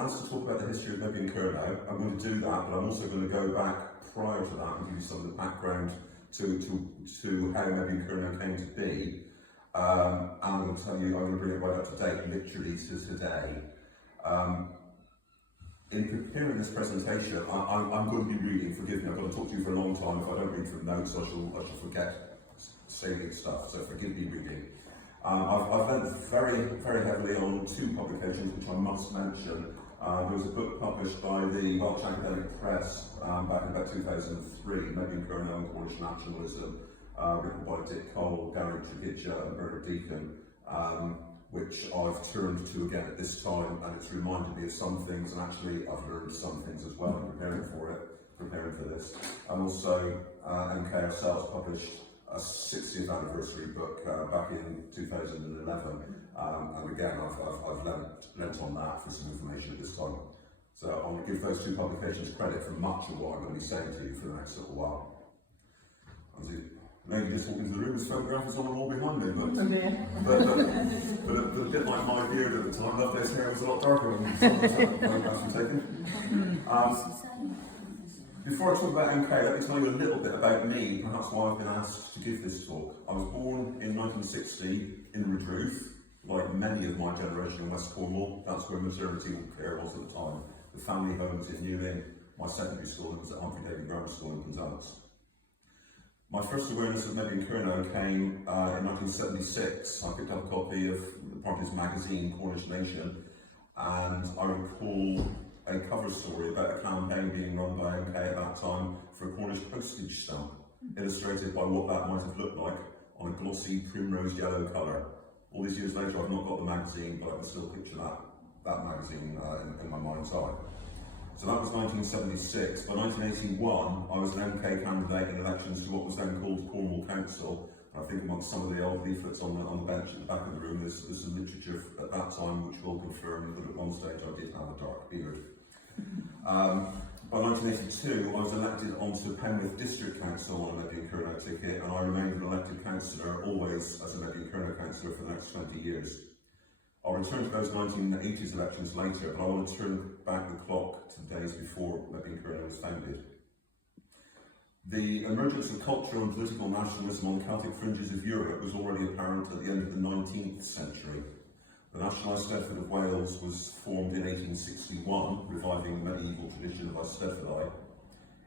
asked to talk about the history of Mebyon Kernow. I'm going to do that, but I'm also going to go back prior to that and give you some of the background to how Mebyon Kernow came to be. And I'm going to tell you, I'm going to bring it right up to date, literally to today. In preparing this presentation, I'm going to be reading, forgive me, I'm going to talk to you for a long time. If I don't read from notes, I shall forget saving stuff, so forgive me reading. I've learned very, very heavily on two publications, which I must mention. There was a book published by the Welsh Academic Press back in about 2003, Mebyon Kernow and Cornish Nationalism, written by Dick Cole, Gary Trigidja and Bernard Deacon, which I've turned to again at this time, and it's reminded me of some things, and actually I've learned some things as well in preparing for this. And also MK ourselves published a 60th anniversary book back in 2011, and again I've lent on that for some information at this time. So I want to give those two publications credit for much of what I'm going to be saying to you for the next little while. Maybe just walking into the room, this photograph is on the wall behind me, but a bit like my beard at the time, Loveday's hair was a lot darker when photographs were taken. Before I talk about MK, let me tell you a little bit about me, perhaps why I've been asked to give this talk. I was born in 1960 in Redruth, like many of my generation in West Cornwall. That's where maternity care was at the time. The family home was in Newing, my secondary school was at Humphrey Davy Grammar School in Penzance. My first awareness of Mebyon Kernow came in 1976. I picked up a copy of the party's magazine, Cornish Nation, and I recall a cover story about a campaign being run by MK at that time for a Cornish postage stamp, illustrated by what that might have looked like on a glossy primrose yellow colour. All these years later, I've not got the magazine, but I can still picture that magazine in my mind's eye. So that was 1976. By 1981, I was an MK candidate in elections to what was then called Cornwall Council. I think amongst some of the old leaflets on the bench at the back of the room, there's some literature at that time which will confirm that at one stage I did have a dark beard. By 1982, I was elected onto Penrith District Council on a Mebyon Kernow ticket, and I remained an elected councillor, always as a Mebyon Kernow councillor for the next 20 years. I'll return to those 1980s elections later, but I want to turn back the clock to the days before Mebyon Kernow was founded. The emergence of cultural and political nationalism on Celtic fringes of Europe was already apparent at the end of the 19th century. The National Eisteddfod of Wales was formed in 1861, reviving the medieval tradition of Eisteddfodi.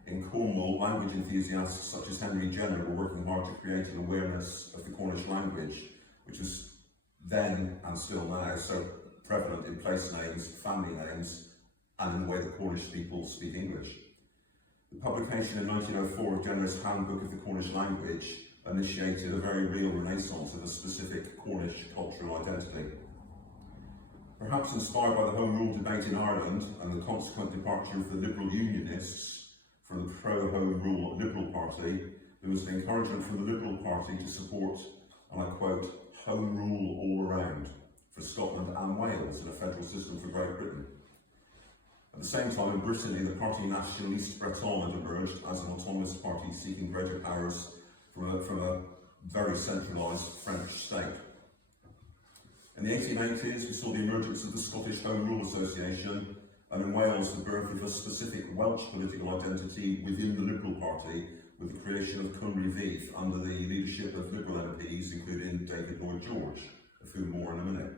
In Cornwall, language enthusiasts such as Henry Jenner were working hard to create an awareness of the Cornish language, which was then, and still now, so prevalent in place names, family names, and in the way that Cornish people speak English. The publication in 1904 of Jenner's Handbook of the Cornish Language initiated a very real renaissance of a specific Cornish cultural identity. Perhaps inspired by the Home Rule debate in Ireland and the consequent departure of the Liberal Unionists from the pro-Home Rule Liberal Party, there was an encouragement from the Liberal Party to support, and I quote, Home Rule all around for Scotland and Wales in a federal system for Great Britain. At the same time, in Brittany, the Parti Nationaliste Breton had emerged as an autonomous party seeking greater powers from a very centralised French state. In the 1880s, we saw the emergence of the Scottish Home Rule Association, and in Wales, the birth of a specific Welsh political identity within the Liberal Party, with the creation of Cymru Fydd under the leadership of Liberal MPs, including David Lloyd George, of whom more in a minute.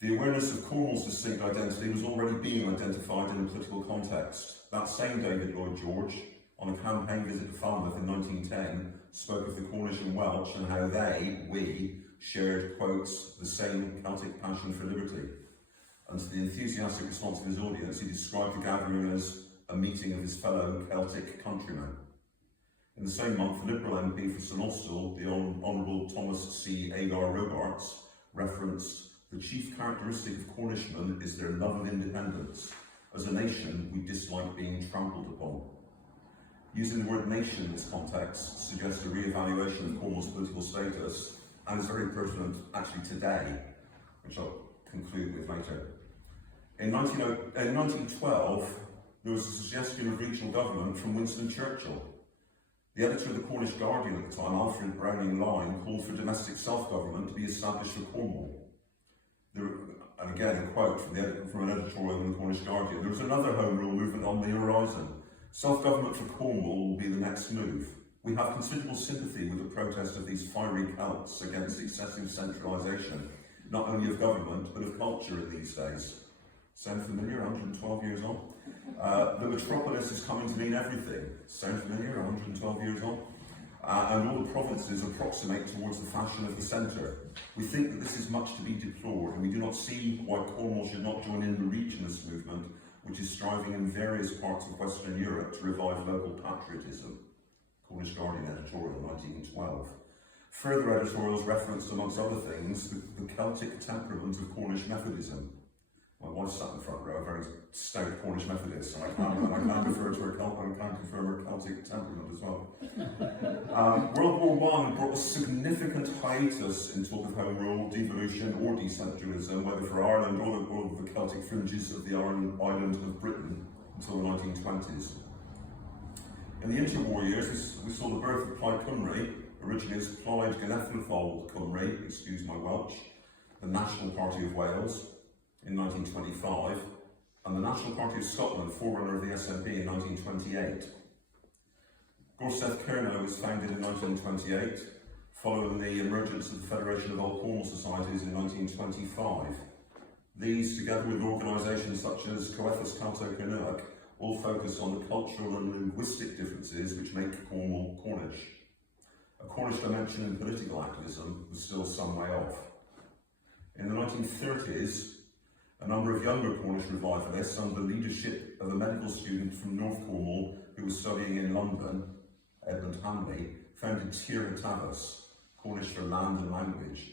The awareness of Cornwall's distinct identity was already being identified in a political context. That same David Lloyd George, on a campaign visit to Falmouth in 1910, spoke of the Cornish and Welsh and how we, shared, quotes, the same Celtic passion for liberty. And to the enthusiastic response of his audience, he described the gathering as a meeting of his fellow Celtic countrymen. In the same month, the Liberal MP for St Austell, the Honourable Thomas C. Agar Robarts, referenced the chief characteristic of Cornishmen is their love of independence. As a nation, we dislike being trampled upon. Using the word nation in this context suggests a re-evaluation of Cornwall's political status, and is very pertinent actually today, which I'll conclude with later. In 1912, there was a suggestion of regional government from Winston Churchill. The editor of the Cornish Guardian at the time, Alfred Browning Lyne, called for domestic self-government to be established for Cornwall. And again, a quote from an editorial in the Cornish Guardian: there is another Home Rule movement on the horizon. Self-government for Cornwall will be the next move. We have considerable sympathy with the protest of these fiery Celts against excessive centralisation, not only of government, but of culture in these days. Sound familiar? 112 years on. The metropolis is coming to mean everything. Sound familiar? 112 years on. And all the provinces approximate towards the fashion of the centre. We think that this is much to be deplored, and we do not see why Cornwall should not join in the regionalist movement, which is striving in various parts of Western Europe to revive local patriotism. Cornish Guardian editorial, 1912. Further editorials referenced, amongst other things, the Celtic temperament of Cornish Methodism. My wife sat in the front row, a very stout Cornish Methodist, and I can refer to her and can confirm her Celtic temperament as well. World War I brought a significant hiatus in talk of Home Rule, devolution or decentralism, whether for Ireland or the Celtic fringes of the island of Britain until the 1920s. In the interwar years, we saw the birth of Plaid Cymru, originally as Plaid Genethlifold Cymru, excuse my Welsh, the National Party of Wales, in 1925, and the National Party of Scotland, forerunner of the SNP, in 1928. Mebyon Kernow was founded in 1928, following the emergence of the Federation of Old Cornwall Societies in 1925. These, together with organisations such as Cornish Assembly, all focus on the cultural and linguistic differences which make Cornwall Cornish. A Cornish dimension in political activism was still some way off. In the 1930s, a number of younger Cornish revivalists, under the leadership of a medical student from North Cornwall who was studying in London, Edmund Hanley, founded Tíre Tavis, Cornish for land and language.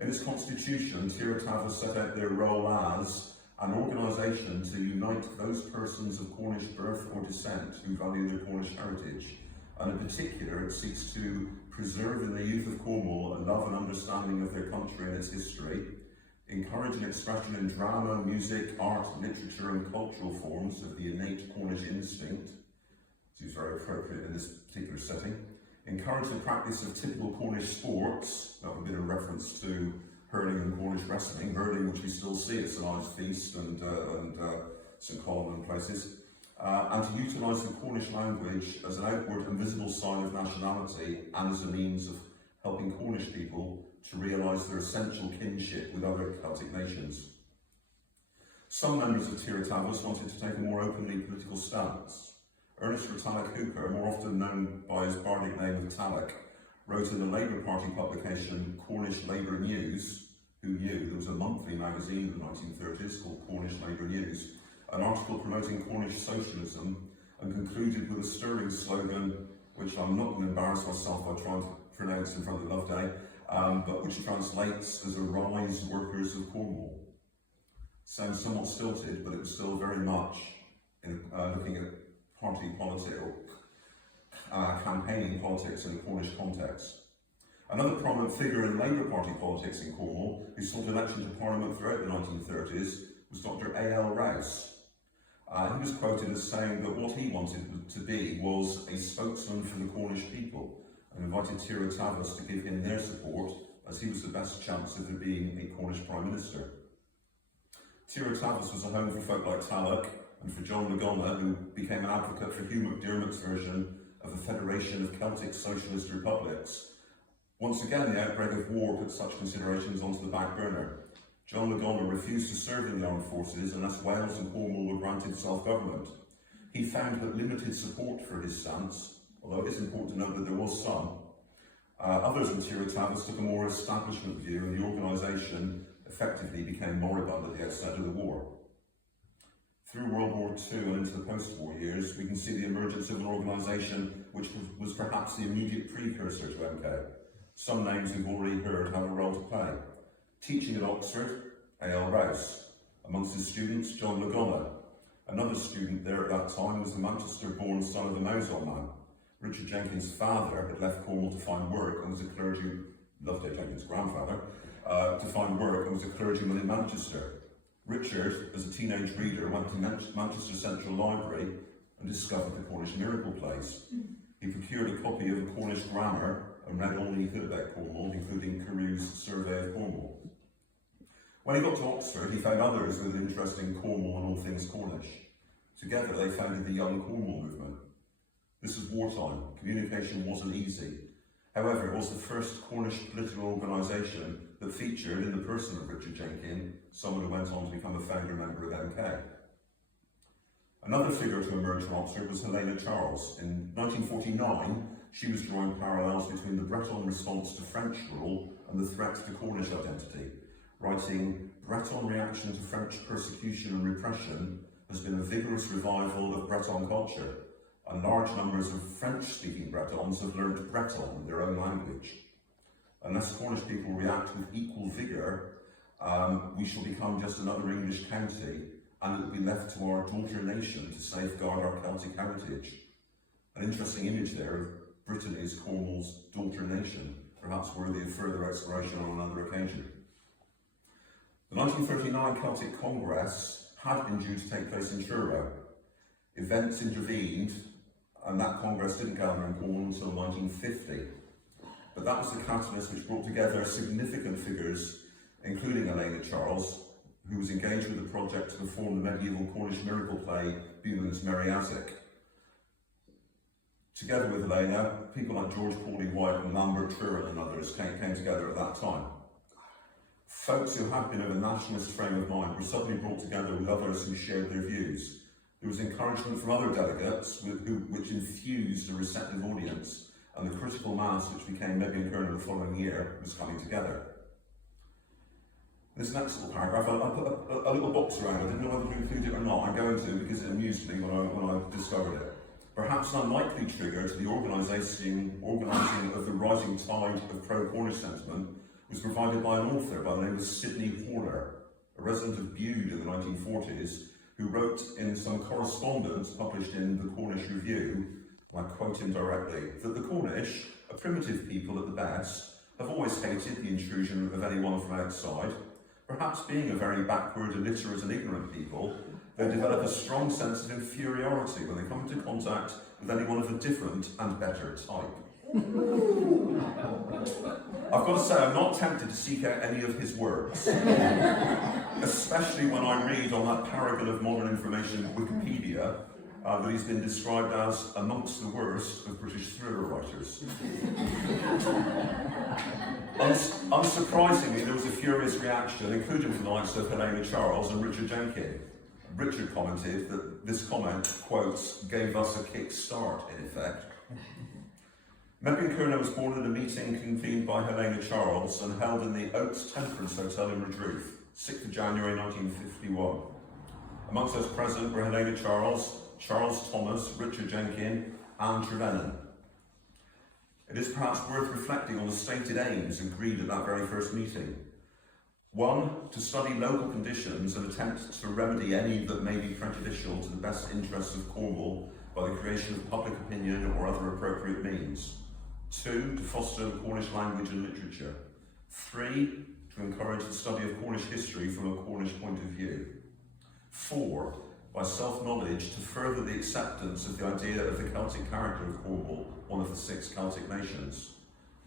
In its constitution, Tíre Tavis set out their role as an organisation to unite those persons of Cornish birth or descent who value their Cornish heritage, and in particular it seeks to preserve in the youth of Cornwall a love and understanding of their country and its history, encourage an expression in drama, music, art, literature and cultural forms of the innate Cornish instinct, which is very appropriate in this particular setting, encourage the practice of typical Cornish sports, that would be a reference to hurling and Cornish wrestling, hurling which we still see at St Ives Feast and St Colin and places, and to utilise the Cornish language as an outward and visible sign of nationality and as a means of helping Cornish people to realise their essential kinship with other Celtic nations. Some members of Tíre Tavis wanted to take a more openly political stance. Ernest Rutalic Hooper, more often known by his bardic name of Talak, wrote in the Labour Party publication Cornish Labour News, who knew there was a monthly magazine in the 1930s called Cornish Labour News, an article promoting Cornish socialism, and concluded with a stirring slogan, which I'm not going to embarrass myself by trying to pronounce in front of Loveday, but which translates as "Arise, Workers of Cornwall." Sounds somewhat stilted, but it was still very much looking at party politics or campaigning politics in a Cornish context. Another prominent figure in Labour Party politics in Cornwall, who sought election to Parliament throughout the 1930s, was Dr. A.L. Rouse. He was quoted as saying that what he wanted to be was a spokesman for the Cornish people, and invited Tíre Tavis to give him their support, as he was the best chance of there being a Cornish Prime Minister. Tíre Tavis was a home for folk like Talak and for John McGonagh, who became an advocate for Hugh McDermott's version of the Federation of Celtic Socialist Republics. Once again, the outbreak of war put such considerations onto the back burner. John McGonagh refused to serve in the armed forces unless Wales and Cornwall were granted self-government. He found that limited support for his stance, although it is important to note that there was some. Others in Tíre Tavis took a more establishment view, and the organisation effectively became moribund at the outset of the war. Through World War II and into the post-war years, we can see the emergence of an organisation which was perhaps the immediate precursor to MK. Some names we've already heard have a role to play. Teaching at Oxford, A.L. Rouse. Amongst his students, John McGonagh. Another student there at that time was the Manchester-born son of a Mousehole man. Richard Jenkins' father had left Cornwall to find work and was a clergyman, Loveday Jenkins' grandfather, to find work and was a clergyman in Manchester. Richard, as a teenage reader, went to Manchester Central Library and discovered the Cornish Miracle Plays. He procured a copy of a Cornish grammar and read all he could about Cornwall, including Carew's Survey of Cornwall. When he got to Oxford, he found others with an interest in Cornwall and all things Cornish. Together they founded the Young Cornwall movement. This was wartime. Communication wasn't easy. However, it was the first Cornish political organisation that featured, in the person of Richard Jenkin, someone who went on to become a founder member of MK. Another figure to emerge from Oxford was Helena Charles. In 1949, she was drawing parallels between the Breton response to French rule and the threat to Cornish identity, writing, "Breton reaction to French persecution and repression has been a vigorous revival of Breton culture, and large numbers of French-speaking Bretons have learned Breton, their own language. Unless Cornish people react with equal vigour, we shall become just another English county, and it will be left to our daughter nation to safeguard our Celtic heritage." An interesting image there of Britain is Cornwall's daughter nation, perhaps worthy of further exploration on another occasion. The 1939 Celtic Congress had been due to take place in Truro. Events intervened, and that Congress didn't gather in Cornwall until 1950. But that was the catalyst which brought together significant figures, including Helena Charles, who was engaged with the project to perform the medieval Cornish miracle play, Bewn's Merry Azek. Together with Helena, people like George Pauline White and Lambert Truro and others came together at that time. Folks who had been of a nationalist frame of mind were suddenly brought together with others who shared their views. There was encouragement from other delegates, which infused a receptive audience, and the critical mass which became Mebyon Kernow the following year was coming together. This next little paragraph, I put a little box around. I didn't know whether to include it or not. I'm going to, because it amused me when I discovered it. Perhaps an unlikely trigger to the organising of the rising tide of pro-Cornish sentiment was provided by an author by the name of Sidney Horner, a resident of Bude in the 1940s, who wrote in some correspondence published in the Cornish Review, I quote him directly, that the Cornish, a primitive people at the best, have always hated the intrusion of anyone from outside. Perhaps being a very backward, illiterate and ignorant people, they develop a strong sense of inferiority when they come into contact with anyone of a different and better type. I've got to say, I'm not tempted to seek out any of his works, especially when I read on that paragon of modern information, Wikipedia, that he's been described as amongst the worst of British thriller writers. Unsurprisingly, there was a furious reaction, including from the likes of Helena Charles and Richard Jenkin. Richard commented that this comment, quotes, "gave us a kick start," in effect. Mebyon Kernow was born at a meeting convened by Helena Charles and held in the Oaks Temperance Hotel in Redruth, 6th of January 1951. Amongst those present were Helena Charles, Charles Thomas, Richard Jenkin and Trevennan. It is perhaps worth reflecting on the stated aims agreed at that very first meeting. 1, to study local conditions and attempt to remedy any that may be prejudicial to the best interests of Cornwall by the creation of public opinion or other appropriate means. 2, to foster the Cornish language and literature. 3, to encourage the study of Cornish history from a Cornish point of view. 4, by self-knowledge to further the acceptance of the idea of the Celtic character of Cornwall, one of the 6 Celtic nations.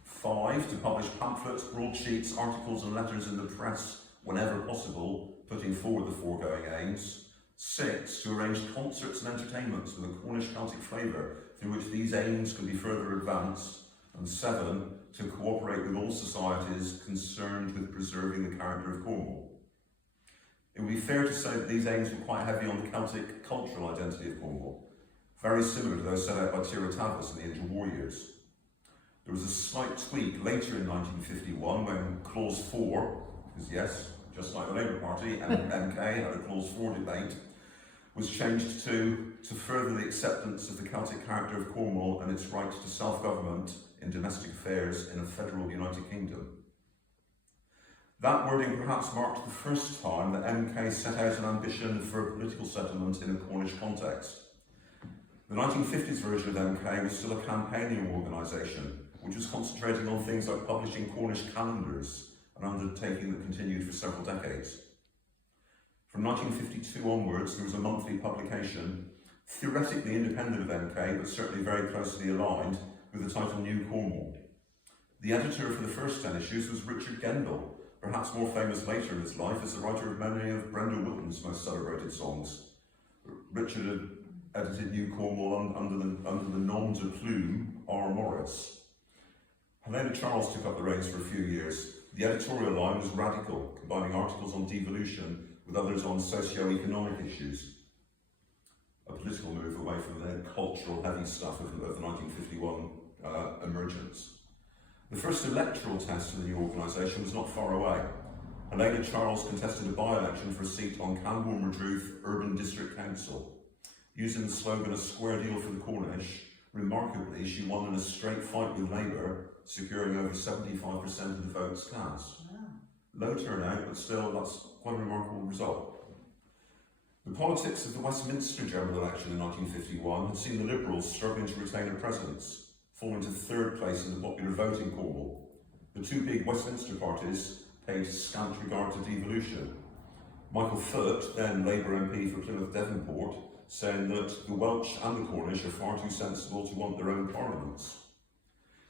5, to publish pamphlets, broadsheets, articles and letters in the press whenever possible, putting forward the foregoing aims. 6, to arrange concerts and entertainments with a Cornish Celtic flavour through which these aims can be further advanced. And 7, to cooperate with all societies concerned with preserving the character of Cornwall. It would be fair to say that these aims were quite heavy on the Celtic cultural identity of Cornwall, very similar to those set out by Tyratavis in the interwar years. There was a slight tweak later in 1951 when Clause 4, because yes, just like the Labour Party and MK had a Clause 4 debate, was changed to further the acceptance of the Celtic character of Cornwall and its right to self-government in domestic affairs in a federal United Kingdom. That wording perhaps marked the first time that MK set out an ambition for a political settlement in a Cornish context. The 1950s version of MK was still a campaigning organisation, which was concentrating on things like publishing Cornish calendars, an undertaking that continued for several decades. From 1952 onwards, there was a monthly publication, theoretically independent of MK, but certainly very closely aligned, with the title New Cornwall. The editor for the first 10 issues was Richard Gendall, perhaps more famous later in his life as the writer of many of Brenda Wilton's most celebrated songs. Richard had edited New Cornwall under the nom de plume R. Morris. Helena Charles took up the reins for a few years. The editorial line was radical, combining articles on devolution with others on socio-economic issues. A political move away from the cultural heavy stuff of the 1951 emergence. The first electoral test of the new organisation was not far away. Helena Charles contested a by-election for a seat on Camborne-Redruth Urban District Council. Using the slogan, "A square deal for the Cornish," remarkably, she won in a straight fight with Labour, securing over 75% of the votes cast. Wow. Low turnout, but still, that's quite a remarkable result. The politics of the Westminster general election in 1951 had seen the Liberals struggling to retain a presence, falling to third place in the popular vote in Cornwall. The two big Westminster parties paid scant regard to devolution. Michael Foote, then Labour MP for Plymouth Devonport, saying that the Welsh and the Cornish are far too sensible to want their own parliaments.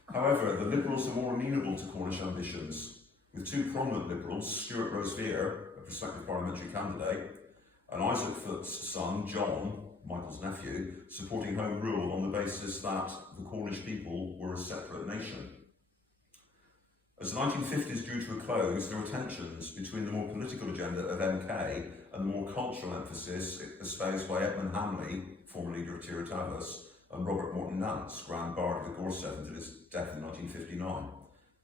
However, the Liberals are more amenable to Cornish ambitions, with two prominent Liberals, Stuart Rosevere, a prospective parliamentary candidate, and Isaac Foote's son, John, Michael's nephew, supporting Home Rule on the basis that the Cornish people were a separate nation. As the 1950s drew to a close, there were tensions between the more political agenda of MK and the more cultural emphasis espoused by Edmund Hamley, former leader of Tierra and Robert Morton Nance, Grand Bard of the Gorset until his death in 1959.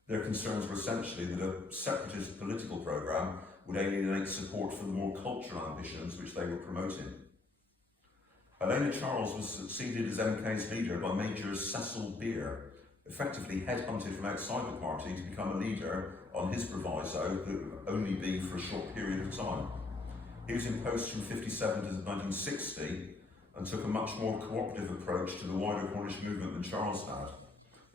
Their concerns were essentially that a separatist political programme would alienate support for the more cultural ambitions which they were promoting. Helena Charles was succeeded as MK's leader by Major Cecil Beer, effectively headhunted from outside the party to become a leader on his proviso that would only be for a short period of time. He was in post from 1957 to 1960 and took a much more cooperative approach to the wider Cornish movement than Charles had.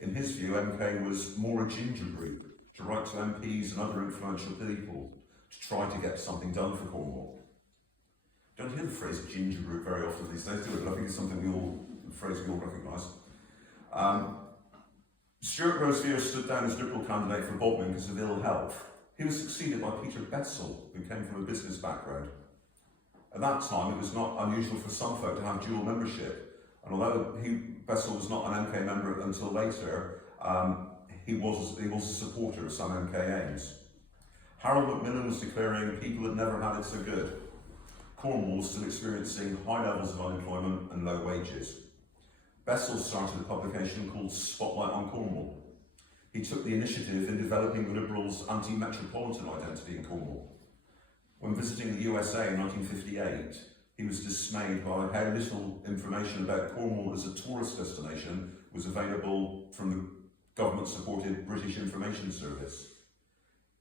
In his view, MK was more a ginger group, to write to MPs and other influential people to try to get something done for Cornwall. Don't hear the phrase ginger group very often these days, do we? But I think it's something a phrase we all recognise. Stuart Rosevere stood down as Liberal candidate for Bodmin because of ill health. He was succeeded by Peter Bessel, who came from a business background. At that time, it was not unusual for some folk to have dual membership, and although Bessel was not an MK member until later, he was a supporter of some MK aims. Harold Macmillan was declaring people had never had it so good. Cornwall was still experiencing high levels of unemployment and low wages. Bessel started a publication called Spotlight on Cornwall. He took the initiative in developing the Liberals' anti-metropolitan identity in Cornwall. When visiting the USA in 1958, he was dismayed by how little information about Cornwall as a tourist destination was available from the government-supported British Information Service.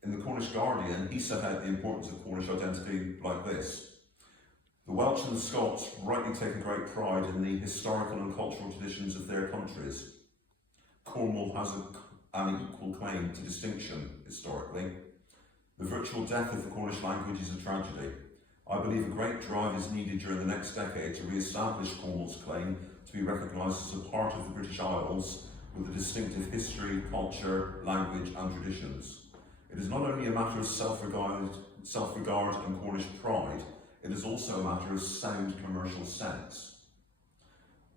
In the Cornish Guardian, he set out the importance of Cornish identity like this: "The Welsh and the Scots rightly take a great pride in the historical and cultural traditions of their countries. Cornwall has an equal claim to distinction historically. The virtual death of the Cornish language is a tragedy. I believe a great drive is needed during the next decade to re-establish Cornwall's claim to be recognised as a part of the British Isles with a distinctive history, culture, language and traditions. It is not only a matter of self-regard and Cornish pride, it is also a matter of sound commercial sense."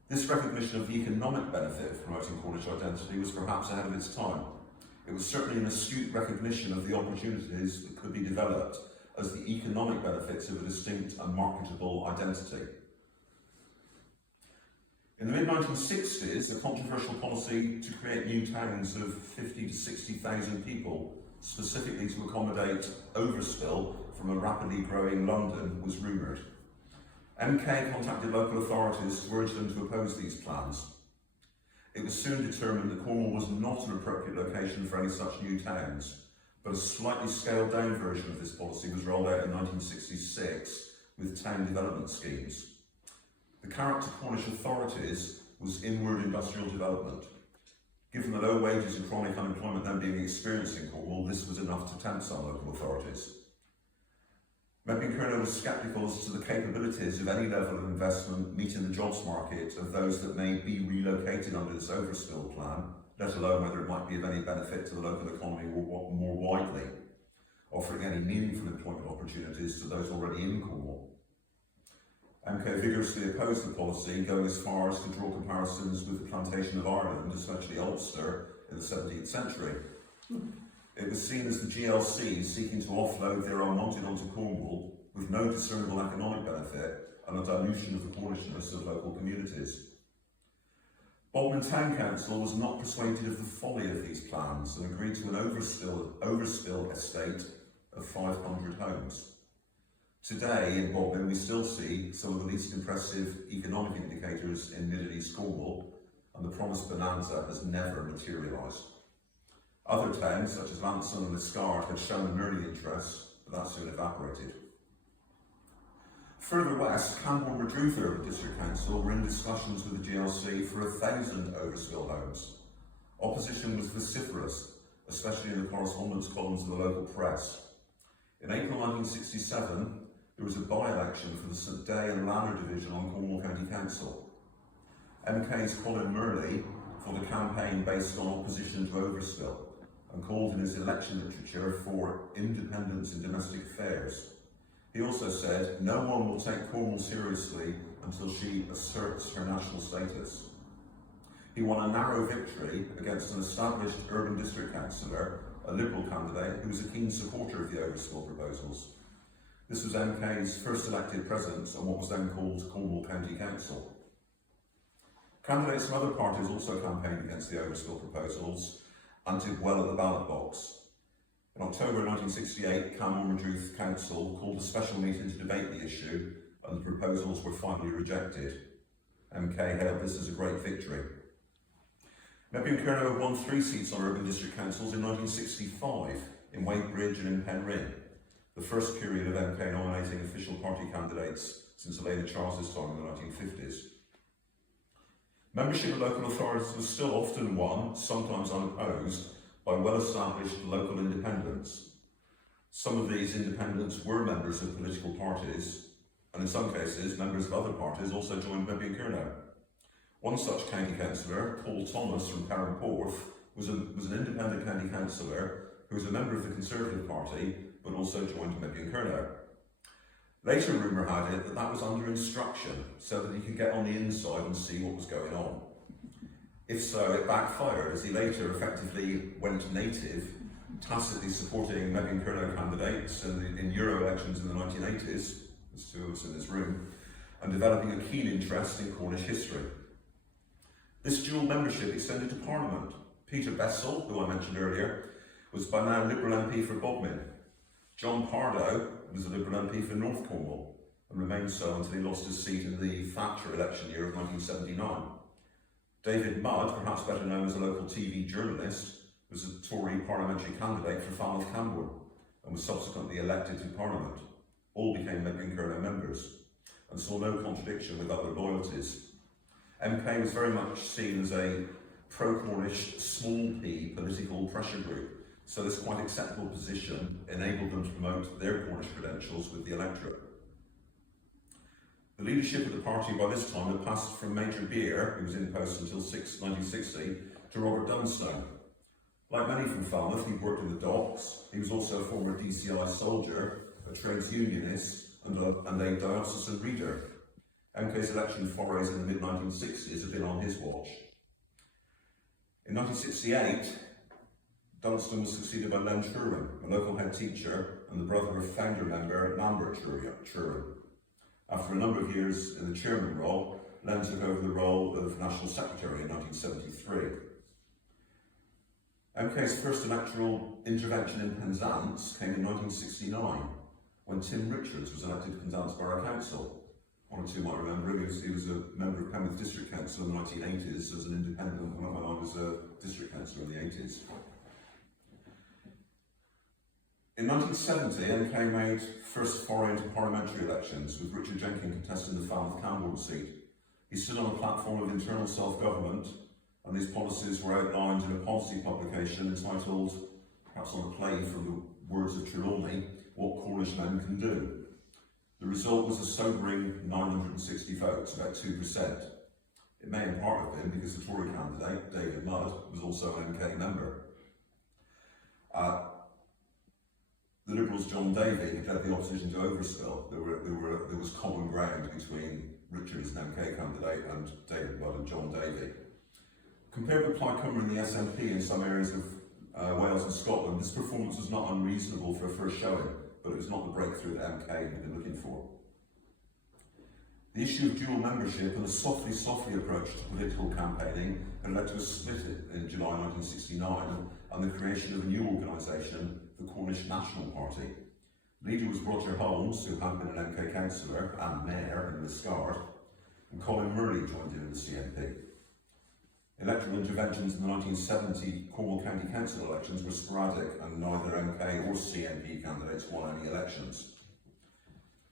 This recognition of the economic benefit of promoting Cornish identity was perhaps ahead of its time. It was certainly an astute recognition of the opportunities that could be developed as the economic benefits of a distinct and marketable identity. In the mid-1960s, a controversial policy to create new towns of 50 to 60,000 people, specifically to accommodate Overspill from a rapidly growing London, was rumoured. MK contacted local authorities to urge them to oppose these plans. It was soon determined that Cornwall was not an appropriate location for any such new towns, but a slightly scaled down version of this policy was rolled out in 1966 with town development schemes. The character of Cornish authorities was inward industrial development. Given the low wages and chronic unemployment then being experienced in Cornwall, this was enough to tempt some local authorities. Mebyon Kernow was sceptical as to the capabilities of any level of investment meeting the jobs market of those that may be relocated under this Overspill plan, let alone whether it might be of any benefit to the local economy or more widely. offering any meaningful employment opportunities to those already in Cornwall. MK vigorously opposed the policy, going as far as to draw comparisons with the plantation of Ireland, especially Ulster, in the 17th century. It was seen as the GLC seeking to offload their unwanted onto Cornwall with no discernible economic benefit and a dilution of the Cornishness of local communities. Bodmin Town Council was not persuaded of the folly of these plans and agreed to an overspill estate of 500 homes. Today in Bodmin we still see some of the least impressive economic indicators in Mid and East Cornwall, and the promised bonanza has never materialised. Other towns such as Lanson and Liscard had shown an early interest, but that soon evaporated. Further west, Camborne Redruth Urban District Council were in discussions with the GLC for 1,000 overspill homes. Opposition was vociferous, especially in the correspondence columns of the local press. In April 1967, there was a by-election for the St Day and Lanner division on Cornwall County Council. MK's Colin Lawry for the campaign based on opposition to overspill and called in his election literature for independence in domestic affairs. He also said, "No one will take Cornwall seriously until she asserts her national status." He won a narrow victory against an established urban district councillor, a Liberal candidate who was a keen supporter of the overspill proposals. This was MK's first elected presence on what was then called Cornwall County Council. Candidates from other parties also campaigned against the overspill proposals and did well at the ballot box. In October 1968, Camborne Redruth Council called a special meeting to debate the issue, and the proposals were finally rejected. MK hailed this as a great victory. Mebyon Kernow won 3 seats on urban district councils in 1965, in Wadebridge and in Penryn, the first period of MK nominating official party candidates since Elena Charles's time in the 1950s. Membership of local authorities was still often won, sometimes unopposed, by well-established local independents. Some of these independents were members of political parties, and in some cases, members of other parties also joined Mebyon Kernow. One such county councillor, Paul Thomas from Carronporth, was an independent county councillor who was a member of the Conservative Party, but also joined Mebyon Kernow. Later rumour had it that that was under instruction, so that he could get on the inside and see what was going on. If so, it backfired, as he later effectively went native, tacitly supporting Mebyon Kernow candidates in Euro elections in the 1980s, there's 2 of us in this room, and developing a keen interest in Cornish history. This dual membership extended to Parliament. Peter Bessel, who I mentioned earlier, was by now Liberal MP for Bodmin. John Pardoe was a Liberal MP for North Cornwall, and remained so until he lost his seat in the Thatcher election year of 1979. David Mudd, perhaps better known as a local TV journalist, was a Tory parliamentary candidate for Falmouth Camborne and was subsequently elected to Parliament. All became Mebyon Kernow members and saw no contradiction with other loyalties. MK was very much seen as a pro-Cornish small p political pressure group, so this quite acceptable position enabled them to promote their Cornish credentials with the electorate. The leadership of the party by this time had passed from Major Beer, who was in post until 1960, to Robert Dunstone. Like many from Falmouth, he worked in the docks. He was also a former DCI soldier, a trades unionist, and a diocesan reader. MK's election forays in the mid-1960s had been on his watch. In 1968, Dunstone was succeeded by Len Turin, a local head teacher and the brother of founder member Lambert Turin. After a number of years in the chairman role, Len took over the role of National Secretary in 1973. MK's first electoral intervention in Penzance came in 1969, when Tim Richards was elected to Penzance Borough Council. One or two might remember him. He was a member of Penrith District Council in the 1980s as an independent when I was a district councillor in the 80s. In 1970, MK made first foray into parliamentary elections, with Richard Jenkins contesting the Falmouth Camborne seat. He stood on a platform of internal self-government, and these policies were outlined in a policy publication entitled, perhaps on a play from the words of Trelawney, What Cornish Men Can Do. The result was a sobering 960 votes, about 2%. It may in part have been because the Tory candidate, David Mudd, was also an MK member. the Liberals' John Davey had led the opposition to Overspill. There was common ground between Richard as an MK candidate and David Blood and John Davey. Compared with Plaid Cymru and the SNP in some areas of Wales and Scotland, this performance was not unreasonable for a first showing, but it was not the breakthrough that MK had been looking for. The issue of dual membership and a softly approach to political campaigning had led to a split in July 1969 and the creation of a new organisation, the Cornish National Party. Leader was Roger Holmes, who had been an MK councillor and mayor in Liscard, and Colin Lawry joined in the CNP. Electoral interventions in the 1970 Cornwall County Council elections were sporadic and neither MK or CNP candidates won any elections.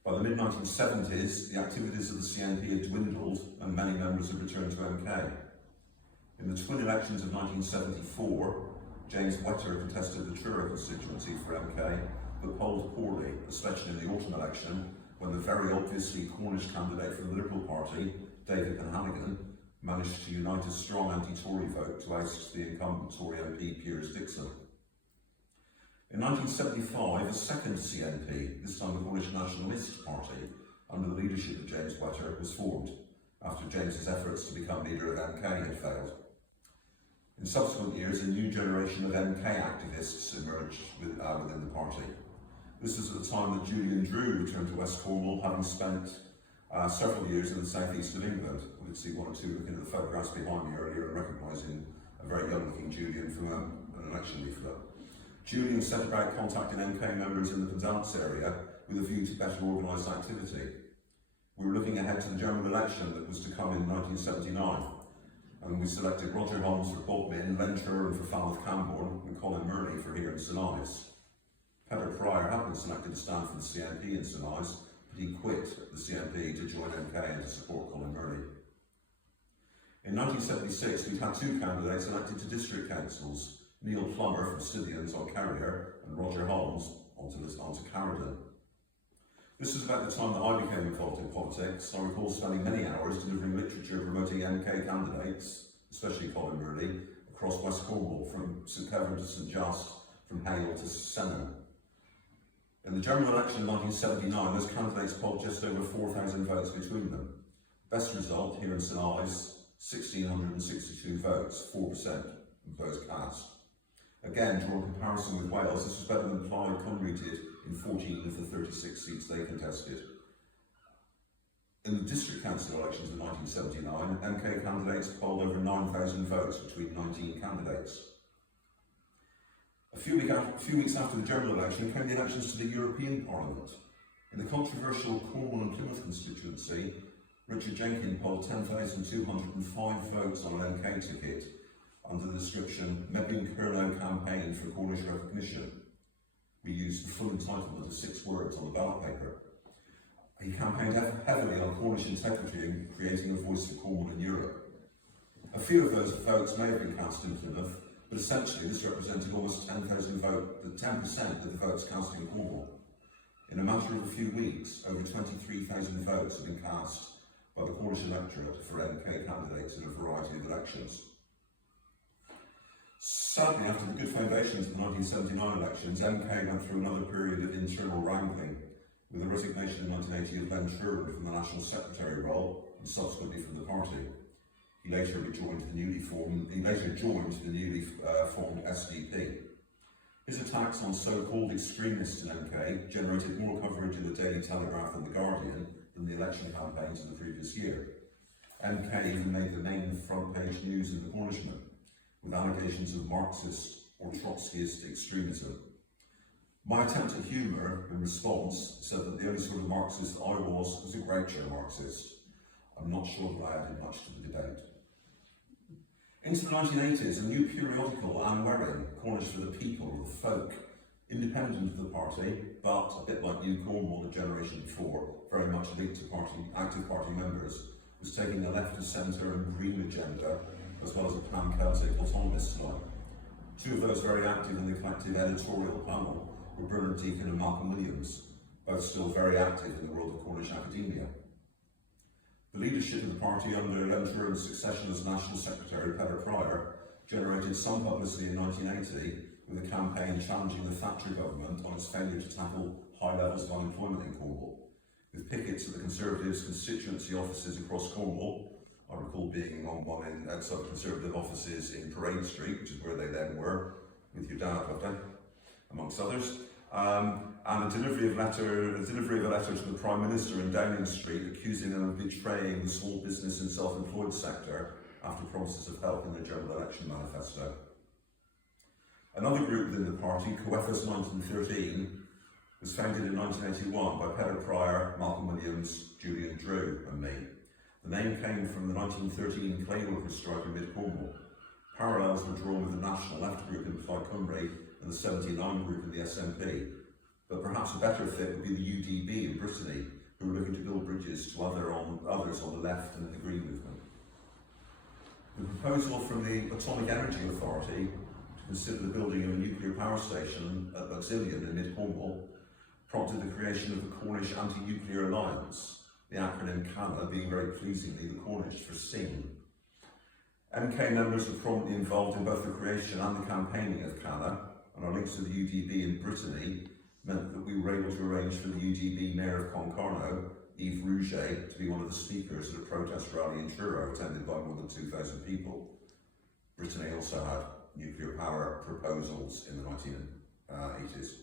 By the mid-1970s, the activities of the CNP had dwindled and many members had returned to MK. In the twin elections of 1974, James Wetter contested the Truro constituency for MK, but polled poorly, especially in the autumn election, when the very obviously Cornish candidate for the Liberal Party, David Penhaligon, managed to unite a strong anti-Tory vote to oust the incumbent Tory MP Piers Dixon. In 1975, a second CNP, this time the Cornish Nationalist Party, under the leadership of James Wetter, was formed, after James's efforts to become leader of MK had failed. In subsequent years, a new generation of MK activists emerged within the party. This was at the time that Julian Drew returned to West Cornwall, having spent several years in the southeast of England. We could see one or two looking at the photographs behind me earlier and recognising a very young-looking Julian from an election leaflet. Julian set about contacting MK members in the Penzance area with a view to better organised activity. We were looking ahead to the general election that was to come in 1979, and we selected Roger Holmes for Bodmin, Len Turin for Falmouth Camborne, and Colin Lawry for here in St Ives. Peter Pryor had been selected to stand for the CNP in St Ives, but he quit the CNP to join MK and to support Colin Lawry. In 1976, we'd had two candidates elected to district councils, Neil Plummer from Stithians on Carrier and Roger Holmes onto Carradon. This was about the time that I became involved in politics. I recall spending many hours delivering literature promoting MK candidates, especially Colin Lawry, across West Cornwall, from St Kevin to St Just, from Hale to Senham. In the general election in 1979, those candidates polled just over 4,000 votes between them. Best result here in St Ives, 1,662 votes, 4% of those cast. Again, drawing comparison with Wales, this was better than Plaid Cymru did in 14 of the 36 seats they contested. In the district council elections in 1979, MK candidates polled over 9,000 votes between 19 candidates. A few weeks after the general election came the elections to the European Parliament. In the controversial Cornwall and Plymouth constituency, Richard Jenkins polled 10,205 votes on an MK ticket under the description Mebyon Kernow campaign for Cornish recognition. We used the full entitlement of 6 words on the ballot paper. He campaigned heavily on Cornish integrity and creating a voice for Cornwall in Europe. A few of those votes may have been cast in Plymouth, but essentially this represented almost 10,000 votes, 10% of the votes cast in Cornwall. In a matter of a few weeks, over 23,000 votes have been cast by the Cornish electorate for MK candidates in a variety of elections. Sadly, after the good foundations of the 1979 elections, MK went through another period of internal wrangling, with the resignation in 1980 of Len Turin from the National Secretary role and subsequently from the party. He later joined the newly formed SDP. His attacks on so-called extremists in MK generated more coverage in the Daily Telegraph and the Guardian than the election campaigns of the previous year. MK even made the main front page news of the Cornishman, with allegations of Marxist or Trotskyist extremism. My attempt at humour in response said that the only sort of Marxist I was a Groucho Marxist. I'm not sure that I added much to the debate. Into the 1980s, a new periodical, Anne Waring, Cornish for the People, the Folk, independent of the party, but a bit like New Cornwall the generation before, very much linked to active party members, was taking a left of centre and green agenda, as well as a pan-Celtic autonomist line. Two of those very active in the collective editorial panel were Bernard Deacon and Malcolm Williams, both still very active in the world of Cornish academia. The leadership of the party under Len Turin's succession as National Secretary, Peter Pryor, generated some publicity in 1980 with a campaign challenging the Thatcher government on its failure to tackle high levels of unemployment in Cornwall, with pickets at the Conservatives' constituency offices across Cornwall. I recall being on one outside the Conservative offices in Parade Street, which is where they then were, with your dad, lovely, amongst others. And a delivery of a letter to the Prime Minister in Downing Street accusing them of betraying the small business and self-employed sector after promises of help in the general election manifesto. Another group within the party, Coefas 1913, was founded in 1981 by Peter Pryor, Malcolm Williams, Julian Drew and me. The name came from the 1913 clay workers strike in mid-Cornwall. Parallels were drawn with the National Left group in Plaid Cymru and the 79 group in the SNP, but perhaps a better fit would be the UDB in Brittany, who were looking to build bridges to others on the left and in the Green movement. The proposal from the Atomic Energy Authority to consider the building of a nuclear power station at Luxillian in mid-Cornwall prompted the creation of the Cornish Anti-Nuclear Alliance, the acronym CANA being very pleasingly the Cornish for SING. MK members were prominently involved in both the creation and the campaigning of CANA, and our links to the UDB in Brittany meant that we were able to arrange for the UDB Mayor of Concarneau, Yves Rouget, to be one of the speakers at a protest rally in Truro attended by more than 2,000 people. Brittany also had nuclear power proposals in the 1980s.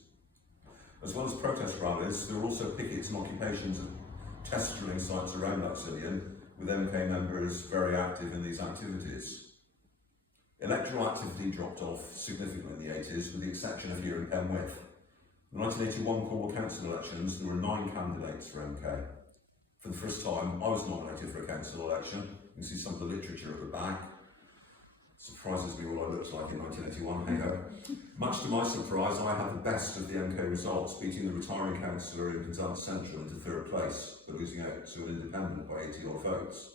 As well as protest rallies, there were also pickets and occupations of test drilling sites around Luxillian, with MK members very active in these activities. Electoral activity dropped off significantly in the 80s, with the exception of here in Penwith. In the 1981 Cornwall Council elections, there were 9 candidates for MK. For the first time, I was nominated for a council election. You can see some of the literature at the back. Surprises me what I looked like in 1981, hey ho. Much to my surprise, I had the best of the MK results, beating the retiring councillor in Penzance Central into 3rd place, but losing out to an independent by 80 odd votes.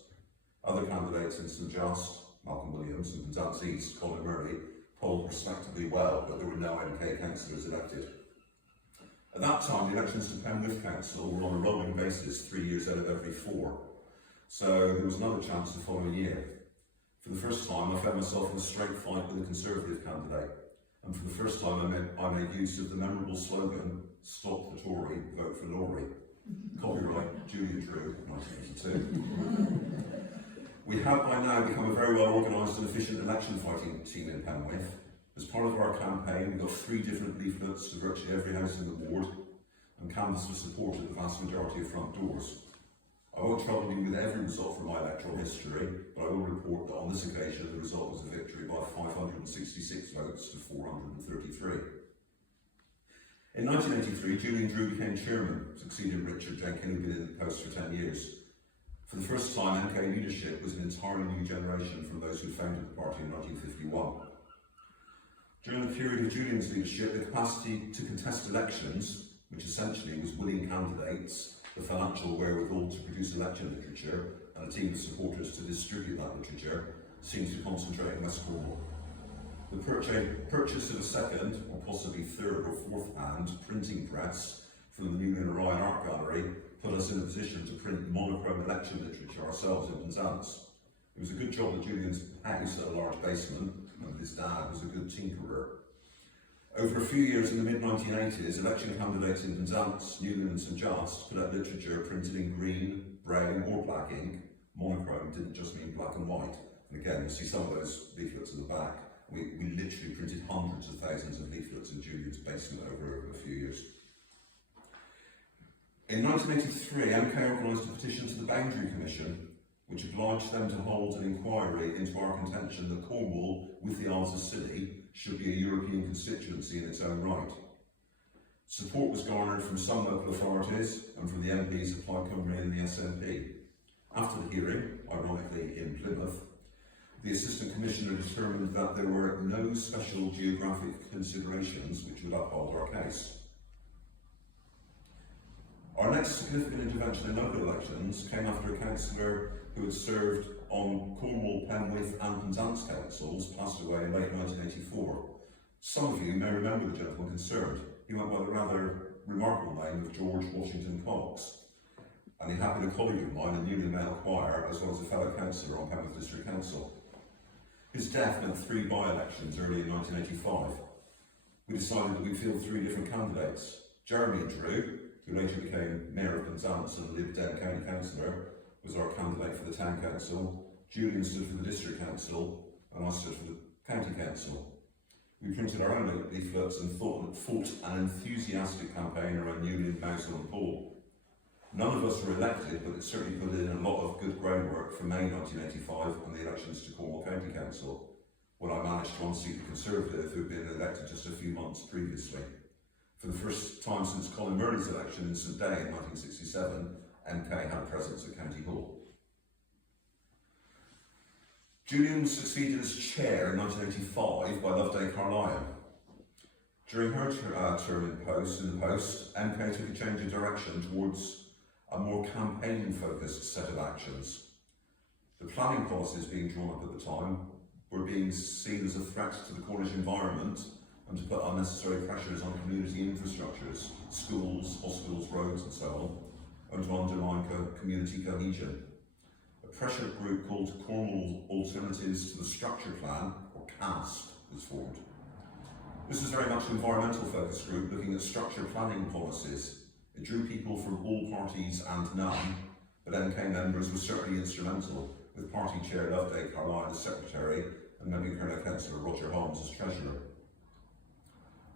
Other candidates in St Just, Malcolm Williams, and Penzance East, Colin Lawry, polled respectably well, but there were no MK councillors elected. At that time, the elections to Penwith Council were on a rolling basis, 3 years out of every 4. So there was another chance the following year. For the first time, I found myself in a straight fight with a Conservative candidate. And for the first time, I made use of the memorable slogan, "Stop the Tory, vote for Lawry." Copyright, Julian Drew, 1982. We have by now become a very well organised and efficient election fighting team in Penwith. As part of our campaign, we got 3 different leaflets to virtually every house in the ward, and canvassed for support at the vast majority of front doors. I won't trouble you with every result from my electoral history, but I will report that on this occasion the result was a victory by 566 votes to 433. In 1983, Julian Drew became chairman, succeeding Richard Jenkin, who had been in the post for 10 years. For the first time, MK leadership was an entirely new generation from those who founded the party in 1951. During the period of Julian's leadership, the capacity to contest elections, which essentially was winning candidates, the financial wherewithal to produce election literature, and a team of supporters to distribute that literature, seemed to concentrate in West Cornwall. The purchase of a second, or possibly 3rd or 4th hand, printing press from the New Orion Art Gallery put us in a position to print monochrome election literature ourselves in Penzance. It was a good job that Julian's house had a large basement, and his dad was a good tinkerer. Over a few years in the mid-1980s, election candidates in Penzance, Newlyn and St Just put out literature printed in green, brown or black ink. Monochrome didn't just mean black and white. And again, you see some of those leaflets at the back. We literally printed hundreds of thousands of leaflets in Julian's basement over a few years. In 1983, MK organised a petition to the Boundary Commission, which obliged them to hold an inquiry into our contention that Cornwall, with the Isles of Scilly, should be a European constituency in its own right. Support was garnered from some local authorities and from the MPs of Plaid Cymru and the SNP. After the hearing, ironically in Plymouth, the Assistant Commissioner determined that there were no special geographic considerations which would uphold our case. Our next significant intervention in local elections came after a councillor who had served on Cornwall, Penwith and Penzance councils passed away in late 1984. Some of you may remember the gentleman concerned. He went by the rather remarkable name of George Washington Cox, and he had been a colleague of mine in Newlyn Male Choir, as well as a fellow councillor on Penwith District Council. His death meant 3 by-elections early in 1985. we decided that we'd field 3 different candidates. Jeremy Drew, who later became Mayor of Penzance and Lib Dem County Councillor, was our candidate for the Town Council. Julian stood for the District Council, and I stood for the County Council. We printed our own leaflets and fought an enthusiastic campaign around Newlyn, Mousehole and Paul. None of us were elected, but it certainly put in a lot of good groundwork for May 1985 and the elections to Cornwall County Council, when I managed to unseat the Conservative who had been elected just a few months previously. For the first time since Colin Lawry's election in St Day in 1967, MK had a presence at County Hall. Julian was succeeded as chair in 1985 by Loveday Carlyon. During her term in the post, MK took a change of direction towards a more campaign-focused set of actions. The planning policies being drawn up at the time were being seen as a threat to the Cornish environment and to put unnecessary pressures on community infrastructures, schools, hospitals, roads and so on, and to undermine community cohesion. A pressure group called Cornwall Alternatives to the Structure Plan, or CAST, was formed. This was very much an environmental focused group looking at structure planning policies. It drew people from all parties and none, but MK members were certainly instrumental, with party chair Loveday Carlyon as secretary and Mebyon Kernow councillor Roger Holmes as treasurer.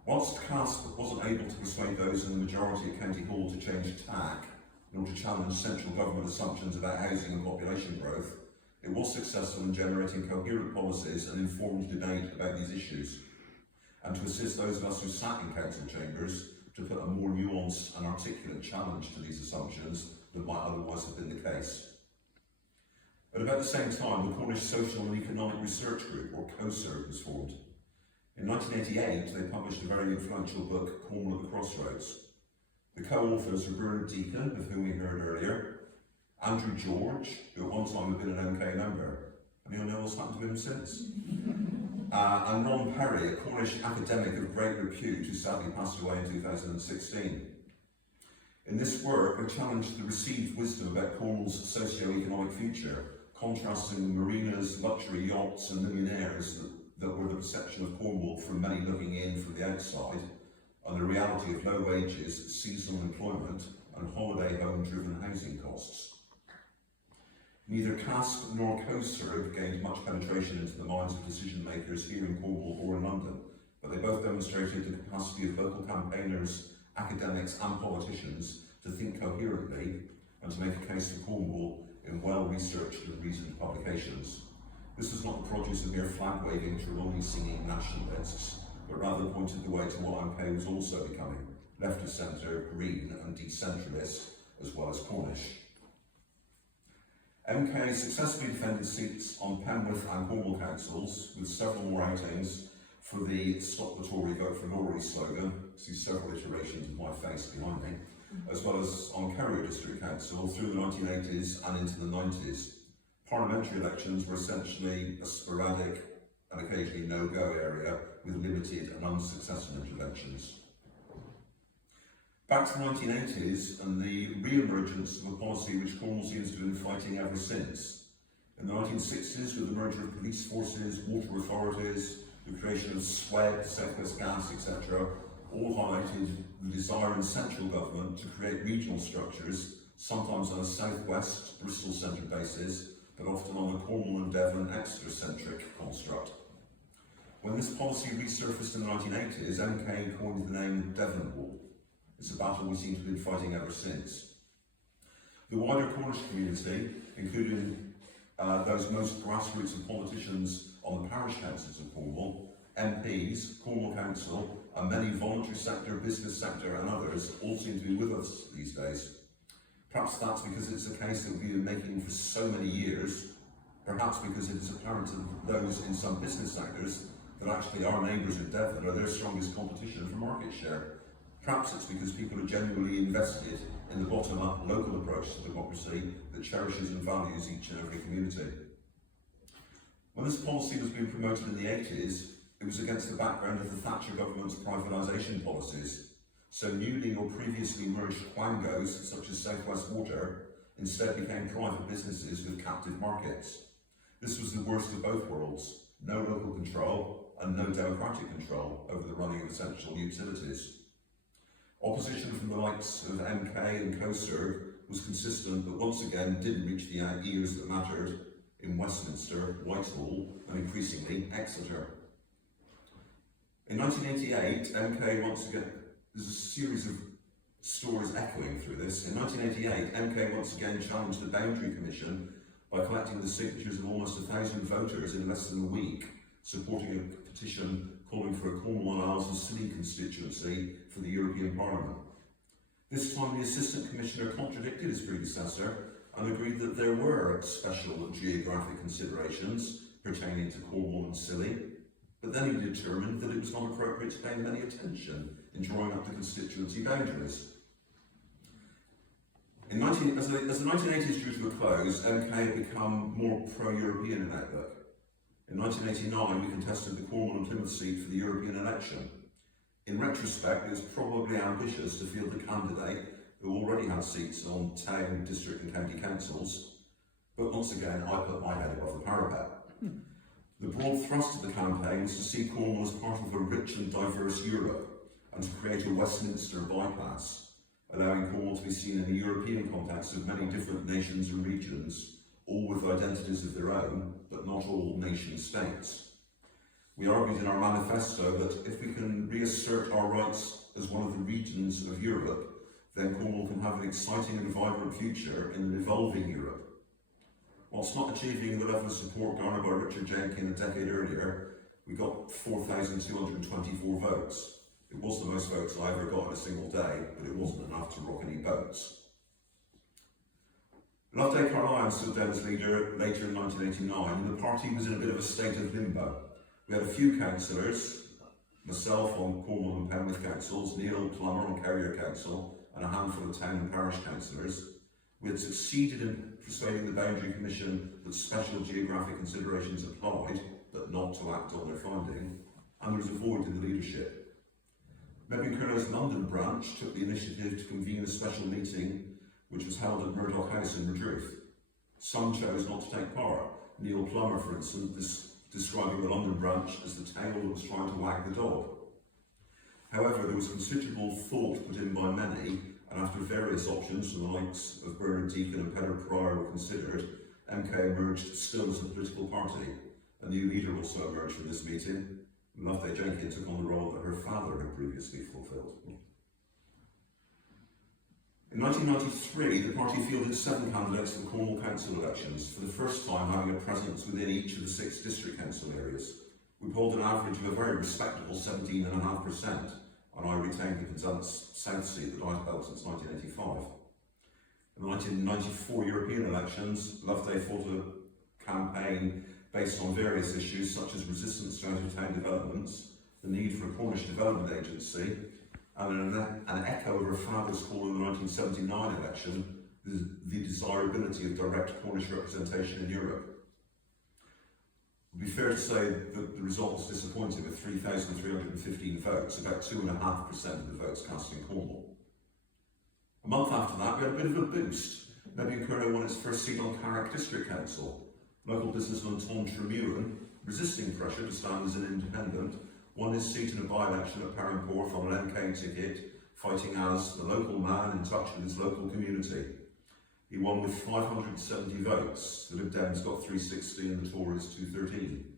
Whilst CAST wasn't able to persuade those in the majority at County Hall to change tack in order to challenge central government assumptions about housing and population growth, it was successful in generating coherent policies and informed debate about these issues, and to assist those of us who sat in council chambers to put a more nuanced and articulate challenge to these assumptions than might otherwise have been the case. At about the same time, the Cornish Social and Economic Research Group, or COSER, was formed. In 1988, they published a very influential book, Cornwall at the Crossroads. The co-authors were Bernard Deacon, of whom we heard earlier, Andrew George, who at one time had been an MK member. Anyone know what's happened to him since? And Ron Perry, a Cornish academic of great repute who sadly passed away in 2016. In this work, they challenged the received wisdom about Cornwall's socio-economic future, contrasting marinas, luxury yachts and millionaires that were the perception of Cornwall from many looking in from the outside, and the reality of low wages, seasonal employment and holiday home-driven housing costs. Neither CASP nor COSER have gained much penetration into the minds of decision makers here in Cornwall or in London, but they both demonstrated the capacity of local campaigners, academics and politicians to think coherently and to make a case for Cornwall in well-researched and reasoned publications. This was not the produce of mere flag-waving, Trelawney-singing nationalists, but rather pointed the way to what MK was also becoming, left of centre, green and decentralist, as well as Cornish. MK successfully defended seats on Penwith and Cornwall councils, with several more outings for the Stop the Tory, Vote for Lawry slogan, see several iterations of my face behind me, as well as on Kerry District Council through the 1980s and into the 90s. Parliamentary elections were essentially a sporadic and occasionally no-go area with limited and unsuccessful interventions. Back to the 1980s and the re-emergence of a policy which Cornwall seems to have been fighting ever since. In the 1960s, with the merger of police forces, water authorities, the creation of SWED, South West Gas, etc., all highlighted the desire in central government to create regional structures, sometimes on a south-west, Bristol-centred basis, but often on a Cornwall and Devon Exeter-centric construct. When this policy resurfaced in the 1980s, MK coined the name Devon Wall. It's a battle we seem to have been fighting ever since. The wider Cornish community, including those most grassroots of politicians on the parish councils of Cornwall, MPs, Cornwall Council, and many voluntary sector, business sector and others all seem to be with us these days. Perhaps that's because it's a case that we've been making for so many years, perhaps because it is apparent to those in some business sectors that actually our neighbours in Devon are their strongest competition for market share. Perhaps it's because people are genuinely invested in the bottom-up local approach to democracy that cherishes and values each and every community. When this policy was being promoted in the 80s, it was against the background of the Thatcher government's privatisation policies. So newly or previously merged quangos, such as South West Water, instead became private businesses with captive markets. This was the worst of both worlds. No local control, and no democratic control over the running of essential utilities. Opposition from the likes of MK and COSERG was consistent, but once again didn't reach the ears that mattered in Westminster, Whitehall, and increasingly Exeter. In 1988, MK once again, there's a series of stories echoing through this. In 1988, MK once again challenged the Boundary Commission by collecting the signatures of almost 1,000 voters in less than a week, supporting a petition calling for a Cornwall and Isles and Scilly constituency for the European Parliament. This time the Assistant Commissioner contradicted his predecessor and agreed that there were special geographic considerations pertaining to Cornwall and Scilly, but then he determined that it was not appropriate to pay them any attention in drawing up the constituency boundaries. As the 1980s drew to a close, MK had become more pro-European in outlook. In 1989, we contested the Cornwall and Plymouth seat for the European election. In retrospect, it was probably ambitious to field a candidate who already had seats on town, district and county councils, but once again, I put my head above the parapet. The broad thrust of the campaign was to see Cornwall as part of a rich and diverse Europe and to create a Westminster bypass, allowing Cornwall to be seen in the European context of many different nations and regions, all with identities of their own, but not all nation states. We argued in our manifesto that if we can reassert our rights as one of the regions of Europe, then Cornwall can have an exciting and vibrant future in an evolving Europe. Whilst not achieving the level of support garnered by Richard Jenkin a decade earlier, we got 4,224 votes. It was the most votes I ever got in a single day, but it wasn't enough to rock any boats. Loveday Carlyon stood down as leader later in 1989, and the party was in a bit of a state of limbo. We had a few councillors, myself on Cornwall and Penrith councils, Neil Plummer on Carrier Council, and a handful of town and parish councillors. We had succeeded in persuading the Boundary Commission that special geographic considerations applied, but not to act on their finding, and there was a void in the leadership. Mebyon Kernow's London branch took the initiative to convene a special meeting which was held at Murdoch House in Redruth. Some chose not to take part. Neil Plummer, for instance, describing the London branch as the tail that was trying to wag the dog. However, there was considerable thought put in by many, and after various options from the likes of Bernard Deacon and Peter Pryor were considered, MK emerged still as a political party. A new leader also emerged from this meeting. Loveday Jenkins took on the role that her father had previously fulfilled. In 1993, the party fielded 7 candidates for the Cornwall Council elections, for the first time having a presence within each of the 6 district council areas. We polled an average of a very respectable 17.5%, and I retained the South seat that I'd held since 1985. In the 1994 European elections, Loveday fought a campaign based on various issues such as resistance to out-of-town developments, the need for a Cornish Development Agency, and an echo of her father's call in the 1979 election, the desirability of direct Cornish representation in Europe. It would be fair to say that the result was disappointing with 3,315 votes, about 2.5% of the votes cast in Cornwall. A month after that, we had a bit of a boost. Mebyon Kernow won its first seat on Carrick District Council. Local businessman Tom Tremuran, resisting pressure to stand as an independent, won his seat in a by-election at Perranporth on an MK ticket, fighting as the local man in touch with his local community. He won with 570 votes. The Lib Dems got 360 and the Tories 213.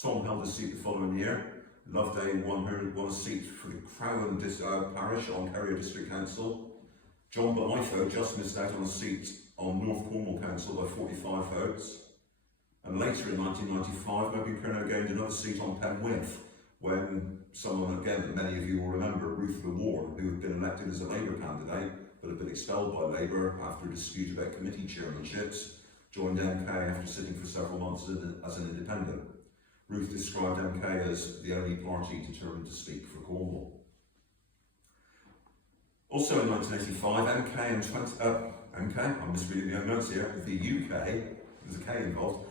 Tom held his seat the following year. Loveday won a seat for the Crowan parish on Carrier District Council. John Bonifo just missed out on a seat on North Cornwall Council by 45 votes. And later in 1995, Mebyon Kernow gained another seat on Penwith, when someone, again, that many of you will remember, Ruth Ward, who had been elected as a Labour candidate, but had been expelled by Labour after a dispute about committee chairmanships, joined MK after sitting for several months as an independent. Ruth described MK as the only party determined to speak for Cornwall. Also in 1985, I'm misreading the notes here, the UK, there's a K involved.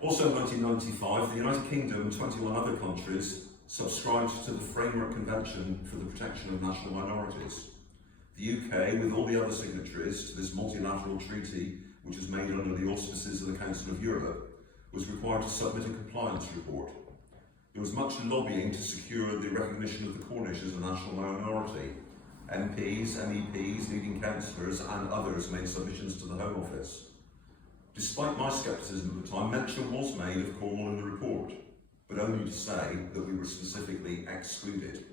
Also in 1995, the United Kingdom and 21 other countries subscribed to the Framework Convention for the Protection of National Minorities. The UK, with all the other signatories to this multilateral treaty, which was made under the auspices of the Council of Europe, was required to submit a compliance report. There was much lobbying to secure the recognition of the Cornish as a national minority. MPs, MEPs, leading councillors and others made submissions to the Home Office. Despite my scepticism at the time, mention was made of Cornwall in the report, but only to say that we were specifically excluded.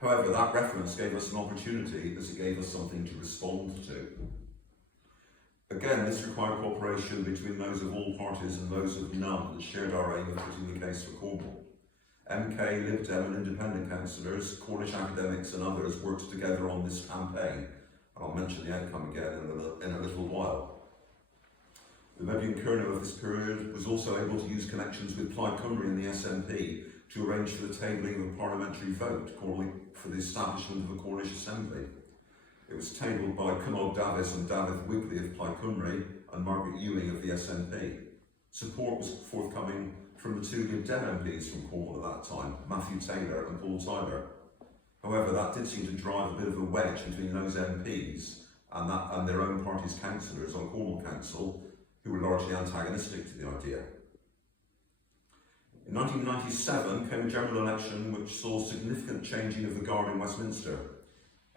However, that reference gave us an opportunity as it gave us something to respond to. Again, this required cooperation between those of all parties and those of none that shared our aim of putting the case for Cornwall. MK, Lib Dem and independent councillors, Cornish academics and others worked together on this campaign, and I'll mention the outcome again in a little while. The Mebyon Kernow of this period was also able to use connections with Plaid Cymru and the SNP to arrange for the tabling of a parliamentary vote calling for the establishment of a Cornish Assembly. It was tabled by Cynog Davis and David Wigley of Plaid Cymru and Margaret Ewing of the SNP. Support was forthcoming from the two Lib Dem MPs from Cornwall at that time, Matthew Taylor and Paul Tyler. However, that did seem to drive a bit of a wedge between those MPs and their own party's councillors on Cornwall Council, who were largely antagonistic to the idea. In 1997 came a general election which saw significant changing of the guard in Westminster.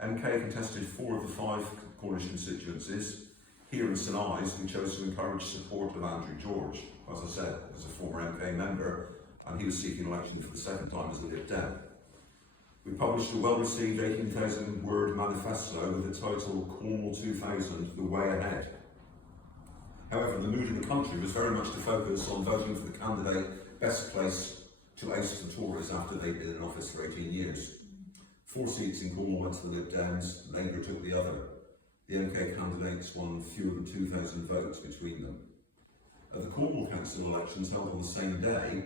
MK contested 4 of the 5 Cornish constituencies. Here in St Ives, we chose to encourage support of Andrew George, as I said, as a former MK member, and he was seeking election for the second time as the Lib Dem. We published a well-received 18,000-word manifesto with the title Cornwall 2000, The Way Ahead. However, the mood in the country was very much to focus on voting for the candidate best placed to oust the Tories after they'd been in office for 18 years. 4 seats in Cornwall went to the Lib Dems, Labour took the other. The MK candidates won fewer than 2,000 votes between them. At the Cornwall Council elections held on the same day,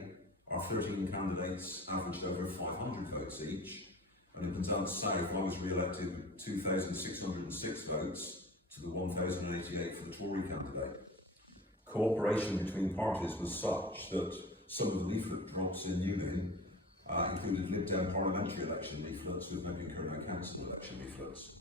our 13 candidates averaged over 500 votes each, and in Penzance South I was re-elected with 2,606 votes to the 1,088 for the Tory candidate. Cooperation between parties was such that some of the leaflet drops in Newlyn included Lib Dem parliamentary election leaflets with Mebyon Kernow council election leaflets.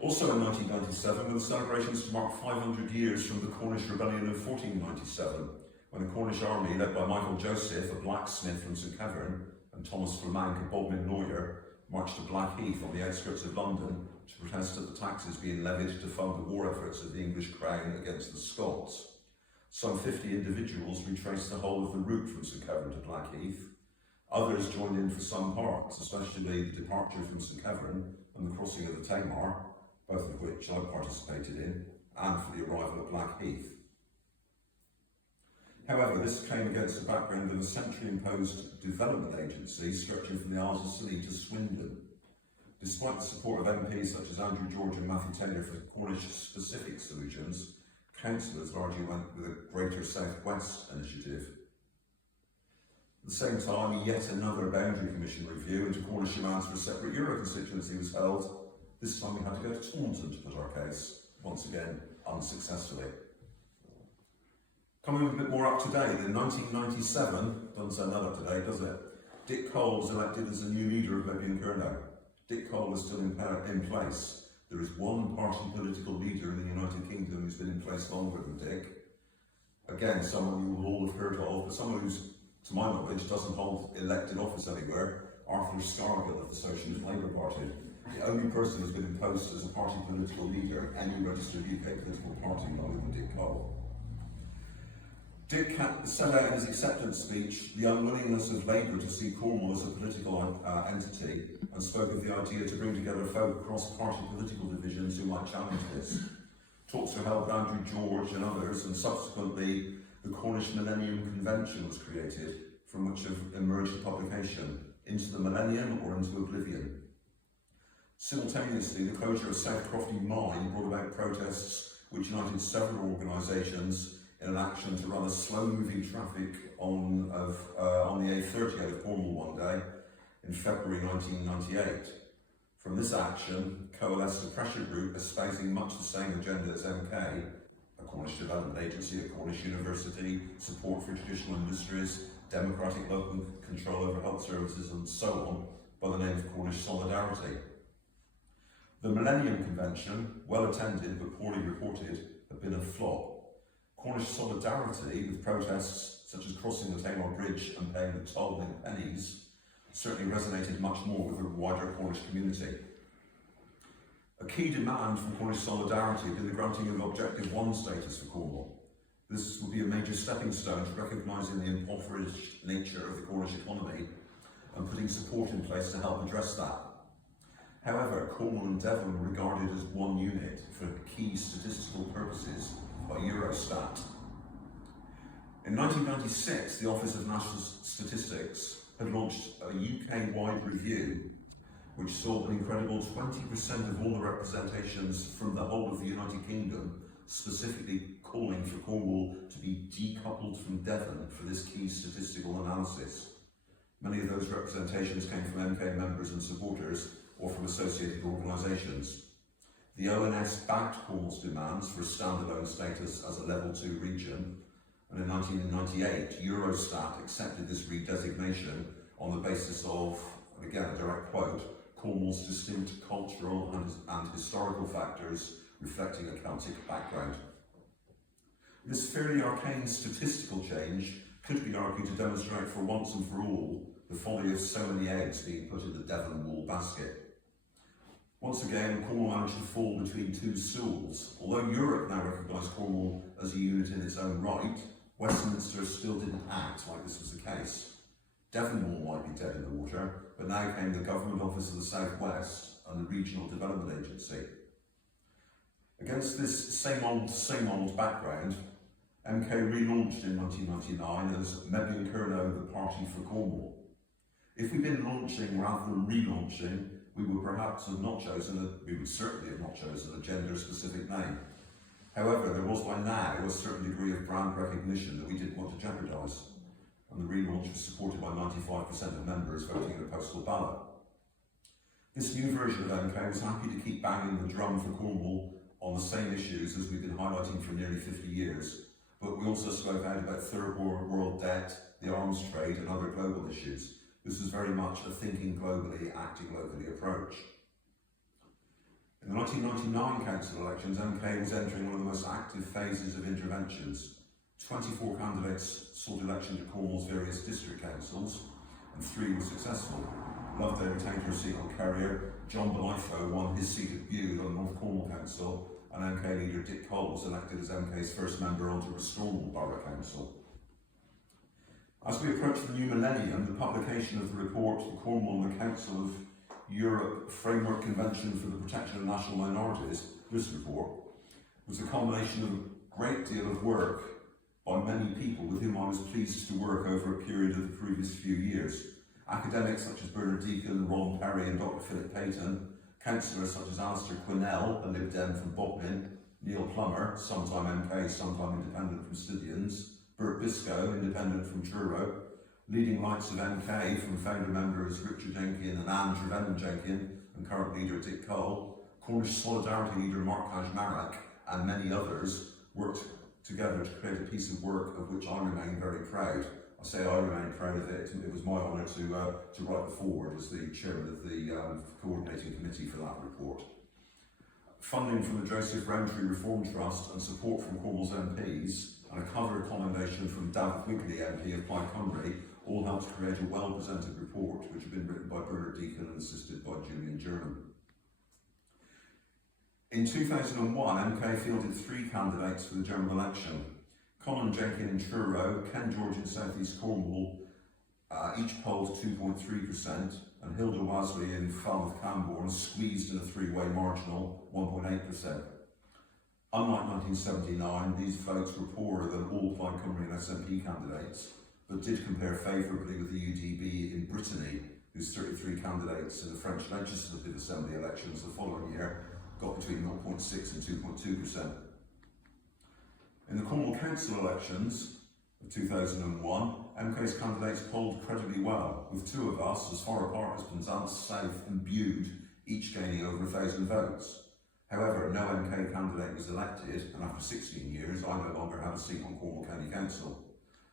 Also in 1997 were the celebrations to mark 500 years from the Cornish Rebellion of 1497, when the Cornish army, led by Michael Joseph, a blacksmith from St Keverne, and Thomas Flamank, a Bodmin lawyer, marched to Blackheath on the outskirts of London to protest at the taxes being levied to fund the war efforts of the English Crown against the Scots. Some 50 individuals retraced the whole of the route from St Keverne to Blackheath. Others joined in for some parts, especially the departure from St Keverne and the crossing of the Tamar, both of which I participated in, and for the arrival at Blackheath. However, this came against the background of a centrally-imposed development agency stretching from the Isles of Scilly to Swindon. Despite the support of MPs such as Andrew George and Matthew Taylor for Cornish-specific solutions, councillors largely went with a Greater South West initiative. At the same time, yet another boundary commission review into Cornish demands for a separate Euro constituency was held. This time we had to go to Taunton to put our case, once again unsuccessfully. Coming a bit more up to date, in 1997, doesn't sound that up to date, does it? Dick Cole was elected as the new leader of Mebyon Kernow. Dick Cole is still in place. There is one party political leader in the United Kingdom who's been in place longer than Dick. Again, someone you will all have heard of, but someone who's, to my knowledge, doesn't hold elected office anywhere, Arthur Scargill of the Socialist Labour Party. The only person who's been imposed as a party political leader in any registered UK political party longer than Dick Cole. Dick set out in his acceptance speech the unwillingness of Labour to see Cornwall as a political entity, and spoke of the idea to bring together folk across party political divisions who might challenge this. Talks were held with Andrew George and others, and subsequently the Cornish Millennium Convention was created, from which emerged a publication, Into the Millennium or Into Oblivion. Simultaneously, the closure of South Crofty Mine brought about protests which united several organisations in an action to run a slow-moving traffic on the A30 out of Cornwall one day in February 1998. From this action coalesced a pressure group espousing much the same agenda as MK, a Cornish Development Agency, a Cornish University, support for traditional industries, democratic local control over health services and so on, by the name of Cornish Solidarity. The Millennium Convention, well attended but poorly reported, had been a flop. Cornish solidarity with protests such as crossing the Tamar Bridge and paying the toll in pennies certainly resonated much more with the wider Cornish community. A key demand from Cornish solidarity had been the granting of Objective 1 status for Cornwall. This would be a major stepping stone to recognising the impoverished nature of the Cornish economy and putting support in place to help address that. However, Cornwall and Devon were regarded as one unit for key statistical purposes by Eurostat. In 1996, the Office of National Statistics had launched a UK-wide review which saw an incredible 20% of all the representations from the whole of the United Kingdom specifically calling for Cornwall to be decoupled from Devon for this key statistical analysis. Many of those representations came from MK members and supporters or from associated organisations. The ONS backed Cornwall's demands for a standalone status as a Level 2 region, and in 1998 Eurostat accepted this redesignation on the basis of, and again a direct quote, Cornwall's distinct cultural and historical factors reflecting a Celtic background. This fairly arcane statistical change could be argued to demonstrate for once and for all the folly of so many eggs being put in the Devon wool basket. Once again, Cornwall managed to fall between two stools. Although Europe now recognised Cornwall as a unit in its own right, Westminster still didn't act like this was the case. Devon might be dead in the water, but now came the Government Office of the South West and the Regional Development Agency. Against this same old background, MK relaunched in 1999 as Mebyon Kernow, the Party for Cornwall. If we'd been launching rather than relaunching, we would certainly have not chosen a gender-specific name. However, there was by now a certain degree of brand recognition that we didn't want to jeopardise, and the relaunch was supported by 95% of members voting in a postal ballot. This new version of MK was happy to keep banging the drum for Cornwall on the same issues as we've been highlighting for nearly 50 years, but we also spoke out about third world debt, the arms trade and other global issues. This was very much a thinking globally, acting locally approach. In the 1999 council elections, MK was entering one of the most active phases of interventions. 24 candidates sought election to Cornwall's various district councils, and 3 were successful. Loveday retained her seat on Carrier, John Belifo won his seat at Bude on North Cornwall Council, and MK leader Dick Cole was elected as MK's first member onto Cornwall Borough Council. As we approach the new millennium, the publication of the report, the Cornwall and the Council of Europe Framework Convention for the Protection of National Minorities, this report, was a culmination of a great deal of work by many people with whom I was pleased to work over a period of the previous few years. Academics such as Bernard Deacon, Ron Perry and Dr. Philip Payton, councillors such as Alistair Quinnell, a Lib Dem from Bodmin, Neil Plummer, sometime MK, sometime independent from Stidians, Bert Biscoe, independent from Truro, leading lights of MK from founder members Richard Jenkin and Anne Trevelyan Jenkin, and current leader Dick Cole, Cornish Solidarity leader Mark Kajmarek, and many others worked together to create a piece of work of which I remain very proud. I say I remain proud of it. It was my honour to write the foreword as the chairman of the coordinating committee for that report. Funding from the Joseph Rowntree Reform Trust and support from Cornwall's MPs and a cover commendation from David Wigley MP of Plaid Cymru all helped to create a well-presented report which had been written by Bernard Deacon and assisted by Julian German. In 2001, MK fielded 3 candidates for the general election. Colin Jenkin in Truro, Ken George in South East Cornwall, each polled 2.3%, and Hilda Wasley in Falmouth Camborne squeezed in a 3-way marginal 1.8%. Unlike 1979, these votes were poorer than all Plaid Cymru and SNP candidates, but did compare favourably with the UDB in Brittany, whose 33 candidates in the French Legislative Assembly elections the following year got between 0.6 and 2.2%. In the Cornwall Council elections of 2001, MK's candidates polled credibly well, with 2 of us, as far apart as Penzance South and Bude, each gaining over 1,000 votes. However, no MK candidate was elected, and after 16 years, I no longer had a seat on Cornwall County Council.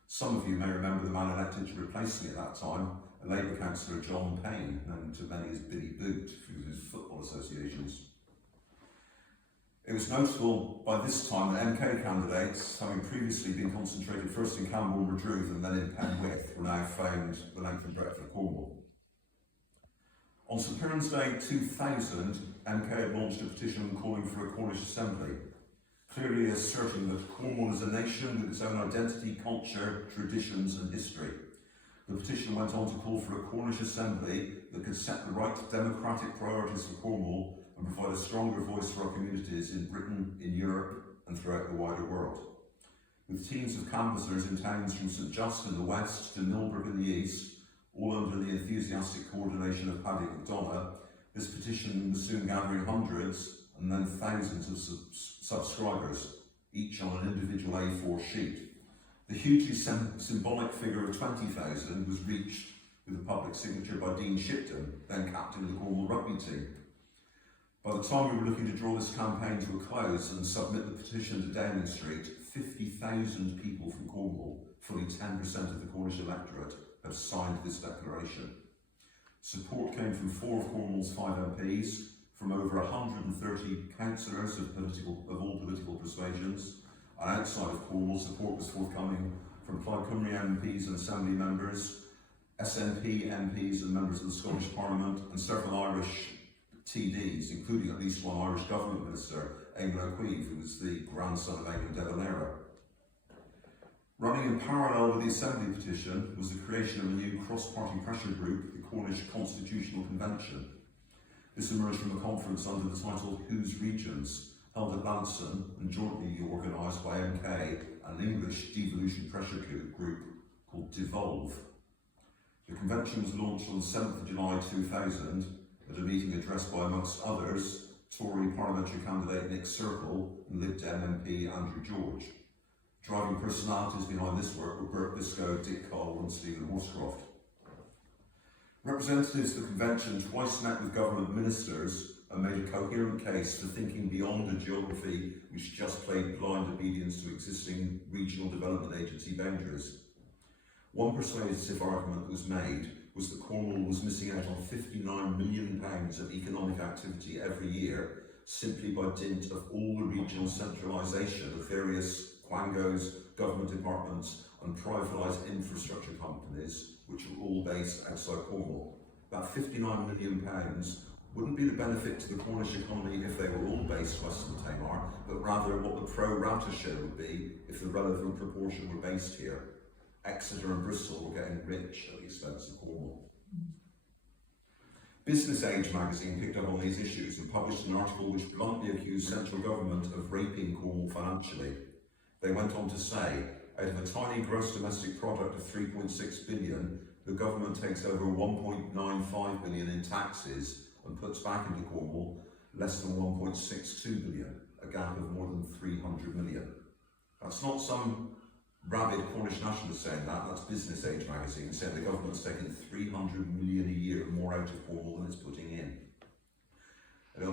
Some of you may remember the man elected to replace me at that time, a Labour councillor, John Payne, known to many as Billy Boot through his football associations. It was notable by this time that MK candidates, having previously been concentrated first in Camborne and Redruth and then in Penwith, were now found the length and breadth of Cornwall. On St Piran's Day 2000, MK had launched a petition calling for a Cornish Assembly, clearly asserting that Cornwall is a nation with its own identity, culture, traditions and history. The petition went on to call for a Cornish Assembly that could set the right democratic priorities for Cornwall and provide a stronger voice for our communities in Britain, in Europe and throughout the wider world. With teams of canvassers in towns from St Just in the west to Millbrook in the east, all under the enthusiastic coordination of Paddy McDonough, this petition was soon gathering hundreds and then thousands of subscribers, each on an individual A4 sheet. The hugely symbolic figure of 20,000 was reached with a public signature by Dean Shipton, then captain of the Cornwall rugby team. By the time we were looking to draw this campaign to a close and submit the petition to Downing Street, 50,000 people from Cornwall, fully 10% of the Cornish electorate, had signed this declaration. Support came from 4 of Cornwall's 5 MPs, from over 130 councillors of all political persuasions, and outside of Cornwall, support was forthcoming from Clyde Cymru MPs and Assembly members, SNP MPs and members of the Scottish Parliament, and several Irish TDs, including at least one Irish Government Minister, Eamon O'Queeve, who was the grandson of Eamon de Valera. Running in parallel with the Assembly petition was the creation of a new cross-party pressure group, the Cornish Constitutional Convention. This emerged from a conference under the title Whose Regions, held at Lanson and jointly organised by MK and an English devolution pressure group called Devolve. The convention was launched on the 7th of July 2000 at a meeting addressed by, amongst others, Tory parliamentary candidate Nick Circle and Lib Dem MP Andrew George. Driving personalities behind this work were Bert Biscoe, Dick Cole and Stephen Horscroft. Representatives of the convention twice met with government ministers and made a coherent case for thinking beyond a geography which just played blind obedience to existing regional development agency boundaries. One persuasive argument that was made was that Cornwall was missing out on £59 million of economic activity every year simply by dint of all the regional centralisation of various quangos, government departments and privatised infrastructure companies which were all based outside Cornwall. That £59 million wouldn't be the benefit to the Cornish economy if they were all based west of the Tamar, but rather what the pro rata share would be if the relevant proportion were based here. Exeter and Bristol were getting rich at the expense of Cornwall. Business Age magazine picked up on these issues and published an article which bluntly accused central government of raping Cornwall financially. They went on to say, out of a tiny gross domestic product of 3.6 billion, the government takes over 1.95 billion in taxes and puts back into Cornwall less than 1.62 billion, a gap of more than 300 million. That's not some rabid Cornish nationalist saying that, that's Business Age magazine saying the government's taking 300 million a year more out of Cornwall than it's putting in.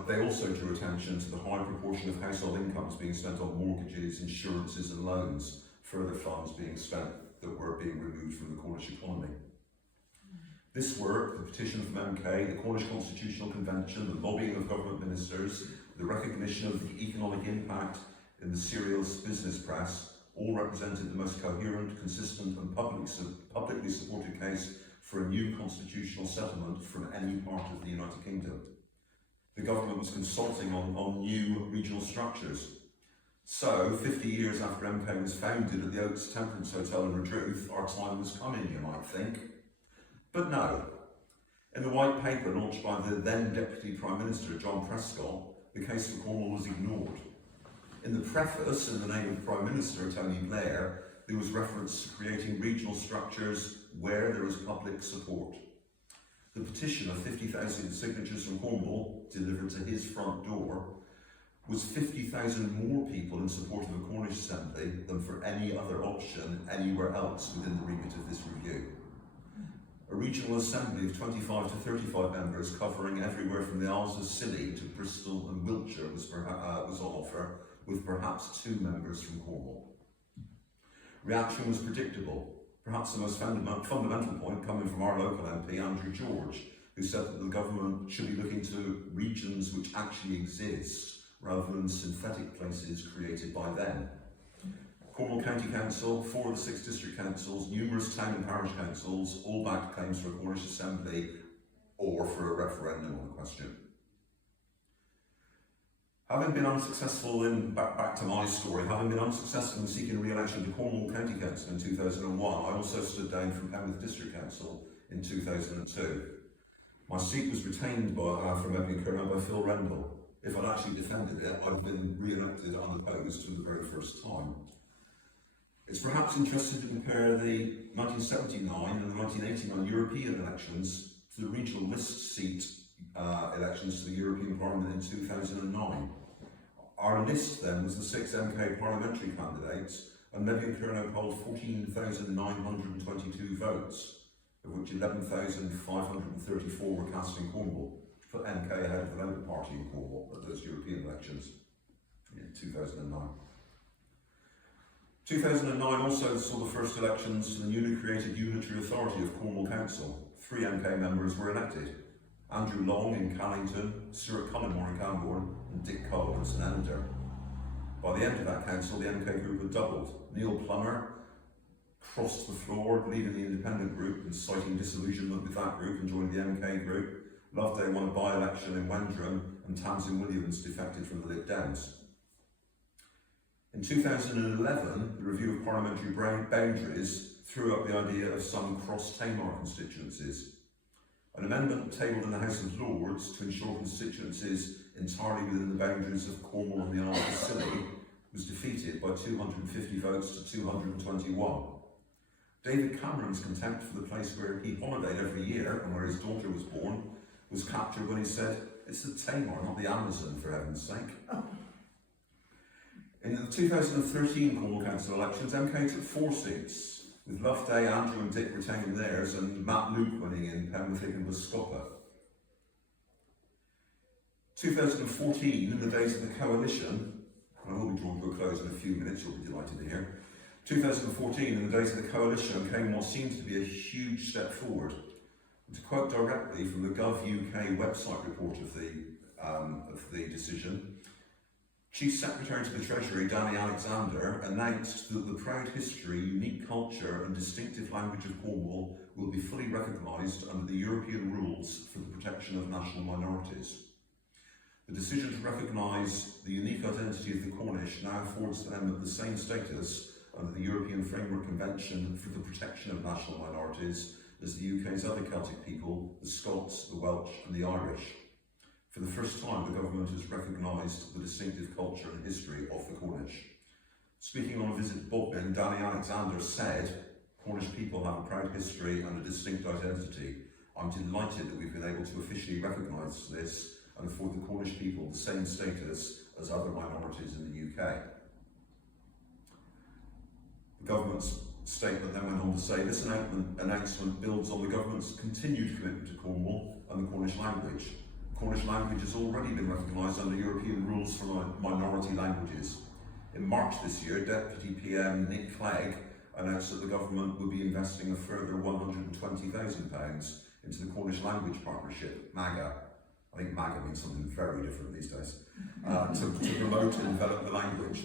They also drew attention to the high proportion of household incomes being spent on mortgages, insurances and loans, further funds being spent that were being removed from the Cornish economy. This work, the petition from MK, the Cornish Constitutional Convention, the lobbying of government ministers, the recognition of the economic impact in the serious business press, all represented the most coherent, consistent and publicly supported case for a new constitutional settlement from any part of the United Kingdom. The government was consulting on new regional structures. So, 50 years after MK was founded at the Oaks Temperance Hotel in Redruth, our time was coming, you might think. But no. In the white paper launched by the then Deputy Prime Minister, John Prescott, the case for Cornwall was ignored. In the preface, in the name of Prime Minister Tony Blair, there was reference to creating regional structures where there is public support. The petition of 50,000 signatures from Cornwall, delivered to his front door, was 50,000 more people in support of a Cornish Assembly than for any other option anywhere else within the remit of this review. A regional assembly of 25 to 35 members covering everywhere from the Isles of Scilly to Bristol and Wiltshire was on offer, with perhaps 2 members from Cornwall. Reaction was predictable, perhaps the most fundamental point coming from our local MP, Andrew George, who said that the government should be looking to regions which actually exist rather than synthetic places created by them. Cornwall County Council, 4 of the 6 district councils, numerous town and parish councils all backed claims for a Cornish Assembly or for a referendum on the question. Having been unsuccessful back to my story, having been unsuccessful in seeking re-election to Cornwall County Council in 2001, I also stood down from Penrith District Council in 2002. My seat was retained from Mebyon Kernow by Phil Rendell. If I'd actually defended it, I'd have been re-elected unopposed for the very first time. It's perhaps interesting to compare the 1979 and the 1989 European elections to the regional list seat elections to the European Parliament in 2009. Our list then was the 6 MK parliamentary candidates, and Mebyon Kernow polled 14,922 votes, of which 11,534 were cast in Cornwall, to put MK ahead of the Labour Party in Cornwall at those European elections in 2009. 2009 also saw the first elections to the newly created unitary authority of Cornwall Council. 3 MK members were elected: Andrew Long in Callington, Stuart Cunnamore in Camborne, and Dick Cole in St Ender. By the end of that council, the MK group had doubled. Neil Plummer crossed the floor, leaving the independent group and citing disillusionment with that group, and joined the MK group. Loveday won a by-election in Wendrum, and Tamsin Williams defected from the Lib Dems. In 2011, the review of parliamentary boundaries threw up the idea of some cross-Tamar constituencies. An amendment tabled in the House of Lords to ensure constituencies entirely within the boundaries of Cornwall and the Isle of Scilly was defeated by 250 votes to 221. David Cameron's contempt for the place where he holidayed every year and where his daughter was born was captured when he said, "It's the Tamar, not the Amazon, for heaven's sake." In the 2013 Cornwall Council elections, MK took 4 seats, with Loveday, Andrew and Dick retaining theirs, and Matt Luke winning in Penrith and Boscopper. 2014, in the days of the coalition, and I will be drawn to a close in a few minutes, you'll be delighted to hear. 2014, in the days of the coalition, came what seems to be a huge step forward. And to quote directly from the Gov.uk website report of the decision, Chief Secretary to the Treasury, Danny Alexander, announced that the proud history, unique culture and distinctive language of Cornwall will be fully recognised under the European rules for the protection of national minorities. The decision to recognise the unique identity of the Cornish now affords them the same status under the European Framework Convention for the Protection of National Minorities as the UK's other Celtic people, the Scots, the Welsh and the Irish. For the first time, the government has recognised the distinctive culture and history of the Cornish. Speaking on a visit to Bodmin, Danny Alexander said, "Cornish people have a proud history and a distinct identity. I'm delighted that we've been able to officially recognise this and afford the Cornish people the same status as other minorities in the UK." The government's statement then went on to say, "This announcement builds on the government's continued commitment to Cornwall and the Cornish language. The Cornish language has already been recognised under European rules for minority languages. In March this year, Deputy PM Nick Clegg announced that the government will be investing a further £120,000 into the Cornish Language Partnership, MAGA. I think MAGA means something very different these days, to promote and develop the language.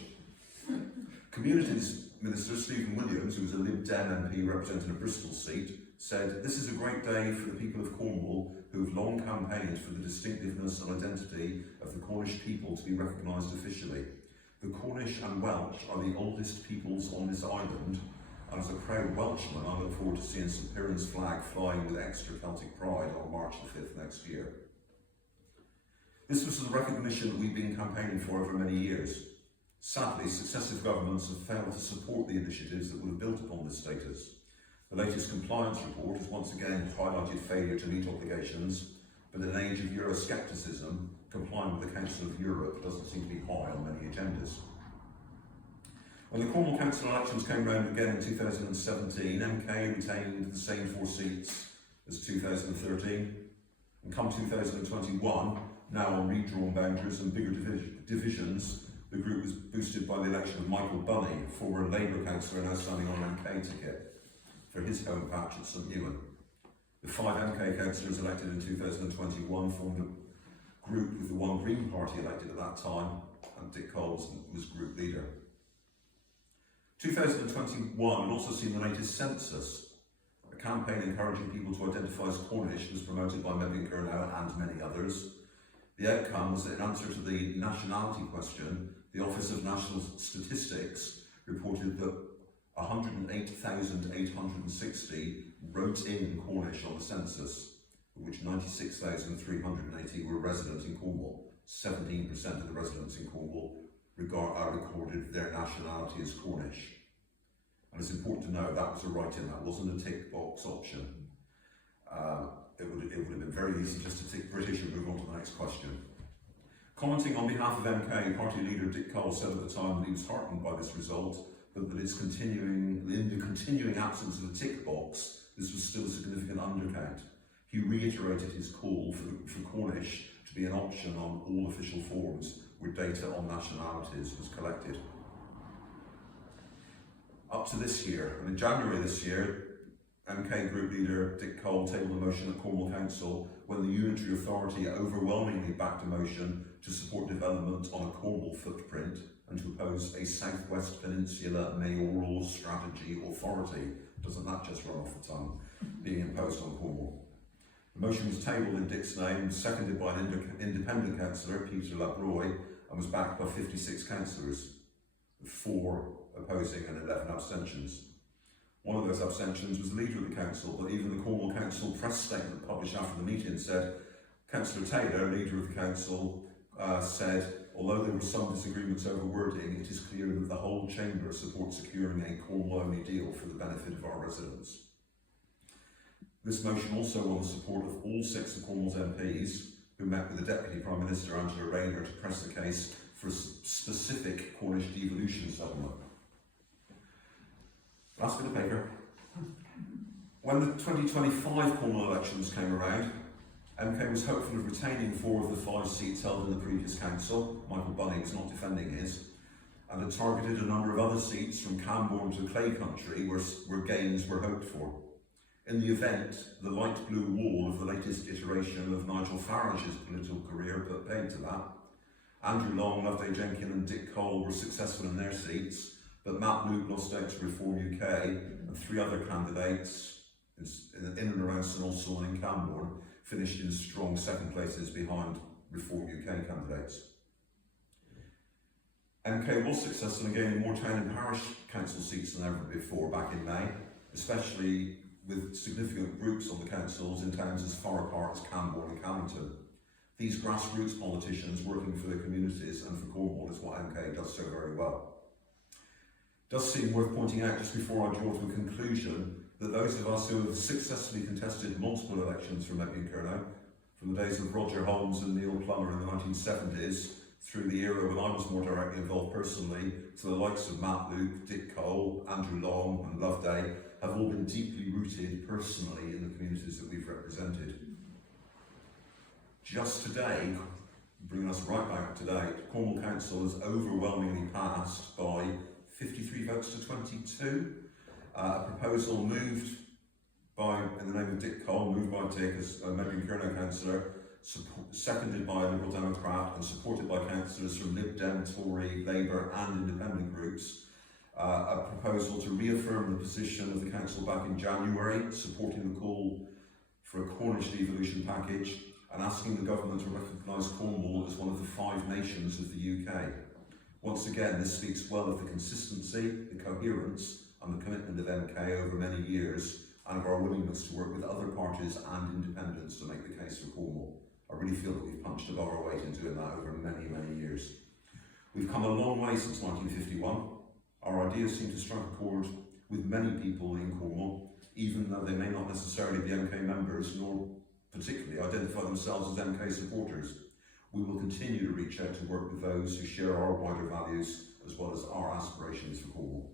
Communities Minister Stephen Williams, who was a Lib Dem MP representing a Bristol seat, said, "This is a great day for the people of Cornwall who have long campaigned for the distinctiveness and identity of the Cornish people to be recognised officially. The Cornish and Welsh are the oldest peoples on this island, and as a proud Welshman, I look forward to seeing St Piran's flag flying with extra Celtic pride on March the 5th next year." This was the recognition that we've been campaigning for over many years. Sadly, successive governments have failed to support the initiatives that would have built upon this status. The latest compliance report has once again highlighted failure to meet obligations, but in an age of Euroscepticism, complying with the Council of Europe doesn't seem to be high on many agendas. When the Cornwall Council elections came round again in 2017, MK retained the same 4 seats as 2013, and come 2021, now on redrawn boundaries and bigger divisions, the group was boosted by the election of Michael Bunny, former Labour councillor now standing on an MK ticket, for his home patch at St Ewan. The 5 MK councillors elected in 2021 formed a group with the one Green Party elected at that time, and Dick Cole was group leader. 2021 had also seen the latest census. A campaign encouraging people to identify as Cornish was promoted by Mebyon Kernow and many others. The outcome was that in answer to the nationality question, the Office of National Statistics reported that 108,860 wrote in Cornish on the census, of which 96,380 were residents in Cornwall. 17% of the residents in Cornwall recorded their nationality as Cornish. And it's important to know that was a write-in, that wasn't a tick box option. It would have been very easy just to tick British and move on to the next question. Commenting on behalf of MK, party leader Dick Cole said at the time that he was heartened by this result, but that in the continuing absence of a tick box, this was still a significant undercount. He reiterated his call for Cornish to be an option on all official forms where data on nationalities was collected. Up to this year, and in January this year, MK Group leader Dick Cole tabled a motion at Cornwall Council when the Unitary Authority overwhelmingly backed a motion to support development on a Cornwall footprint and to oppose a Southwest Peninsula Mayoral Strategy Authority. Doesn't that just run off the tongue? Being imposed on Cornwall. The motion was tabled in Dick's name, seconded by an independent councillor, Peter Labroy, and was backed by 56 councillors, with 4 opposing and 11 abstentions. One of those abstentions was the leader of the council, but even the Cornwall Council press statement published after the meeting said, Councillor Taylor, leader of the council, said, although there were some disagreements over wording, it is clear that the whole chamber supports securing a Cornwall-only deal for the benefit of our residents. This motion also won the support of all 6 of Cornwall's MPs, who met with the Deputy Prime Minister, Angela Rayner, to press the case for a specific Cornish devolution settlement. Last bit of paper. When the 2025 Cornwall elections came around, MK was hopeful of retaining 4 of the 5 seats held in the previous council. Michael Bunning's not defending his, and had targeted a number of other seats from Camborne to Clay Country where gains were hoped for. In the event, the light blue wall of the latest iteration of Nigel Farage's political career put paid to that. Andrew Long, Loveday Jenkin and Dick Cole were successful in their seats, but Matt Luke lost out to Reform UK, and 3 other candidates in and around St Austell and in Camborne finished in strong second places behind Reform UK candidates. MK was successful in gaining more town and parish council seats than ever before back in May, especially with significant groups on the councils in towns as far apart as Camborne and Callington. These grassroots politicians working for their communities and for Cornwall is what MK does so very well. It does seem worth pointing out just before I draw to a conclusion that those of us who have successfully contested multiple elections for Mebyon Kernow, from the days of Roger Holmes and Neil Plummer in the 1970s, through the era when I was more directly involved personally, to the likes of Matt Luke, Dick Cole, Andrew Long and Loveday, have all been deeply rooted personally in the communities that we've represented. Just today, bringing us right back to date, Cornwall Council has overwhelmingly passed by 53 votes to 22. A proposal moved by, in the name of Dick Cole, moved by Dick as a Mebyon Kernow councillor, seconded by a Liberal Democrat and supported by councillors from Lib Dem, Tory, Labour and independent groups. A proposal to reaffirm the position of the council back in January, supporting the call for a Cornish devolution package and asking the government to recognise Cornwall as one of the 5 nations of the UK. Once again, this speaks well of the consistency, the coherence and the commitment of MK over many years and of our willingness to work with other parties and independents to make the case for Cornwall. I really feel that we've punched above our weight in doing that over many, many years. We've come a long way since 1951. Our ideas seem to strike a chord with many people in Cornwall, even though they may not necessarily be MK members nor particularly identify themselves as MK supporters. We will continue to reach out to work with those who share our wider values as well as our aspirations for Cornwall.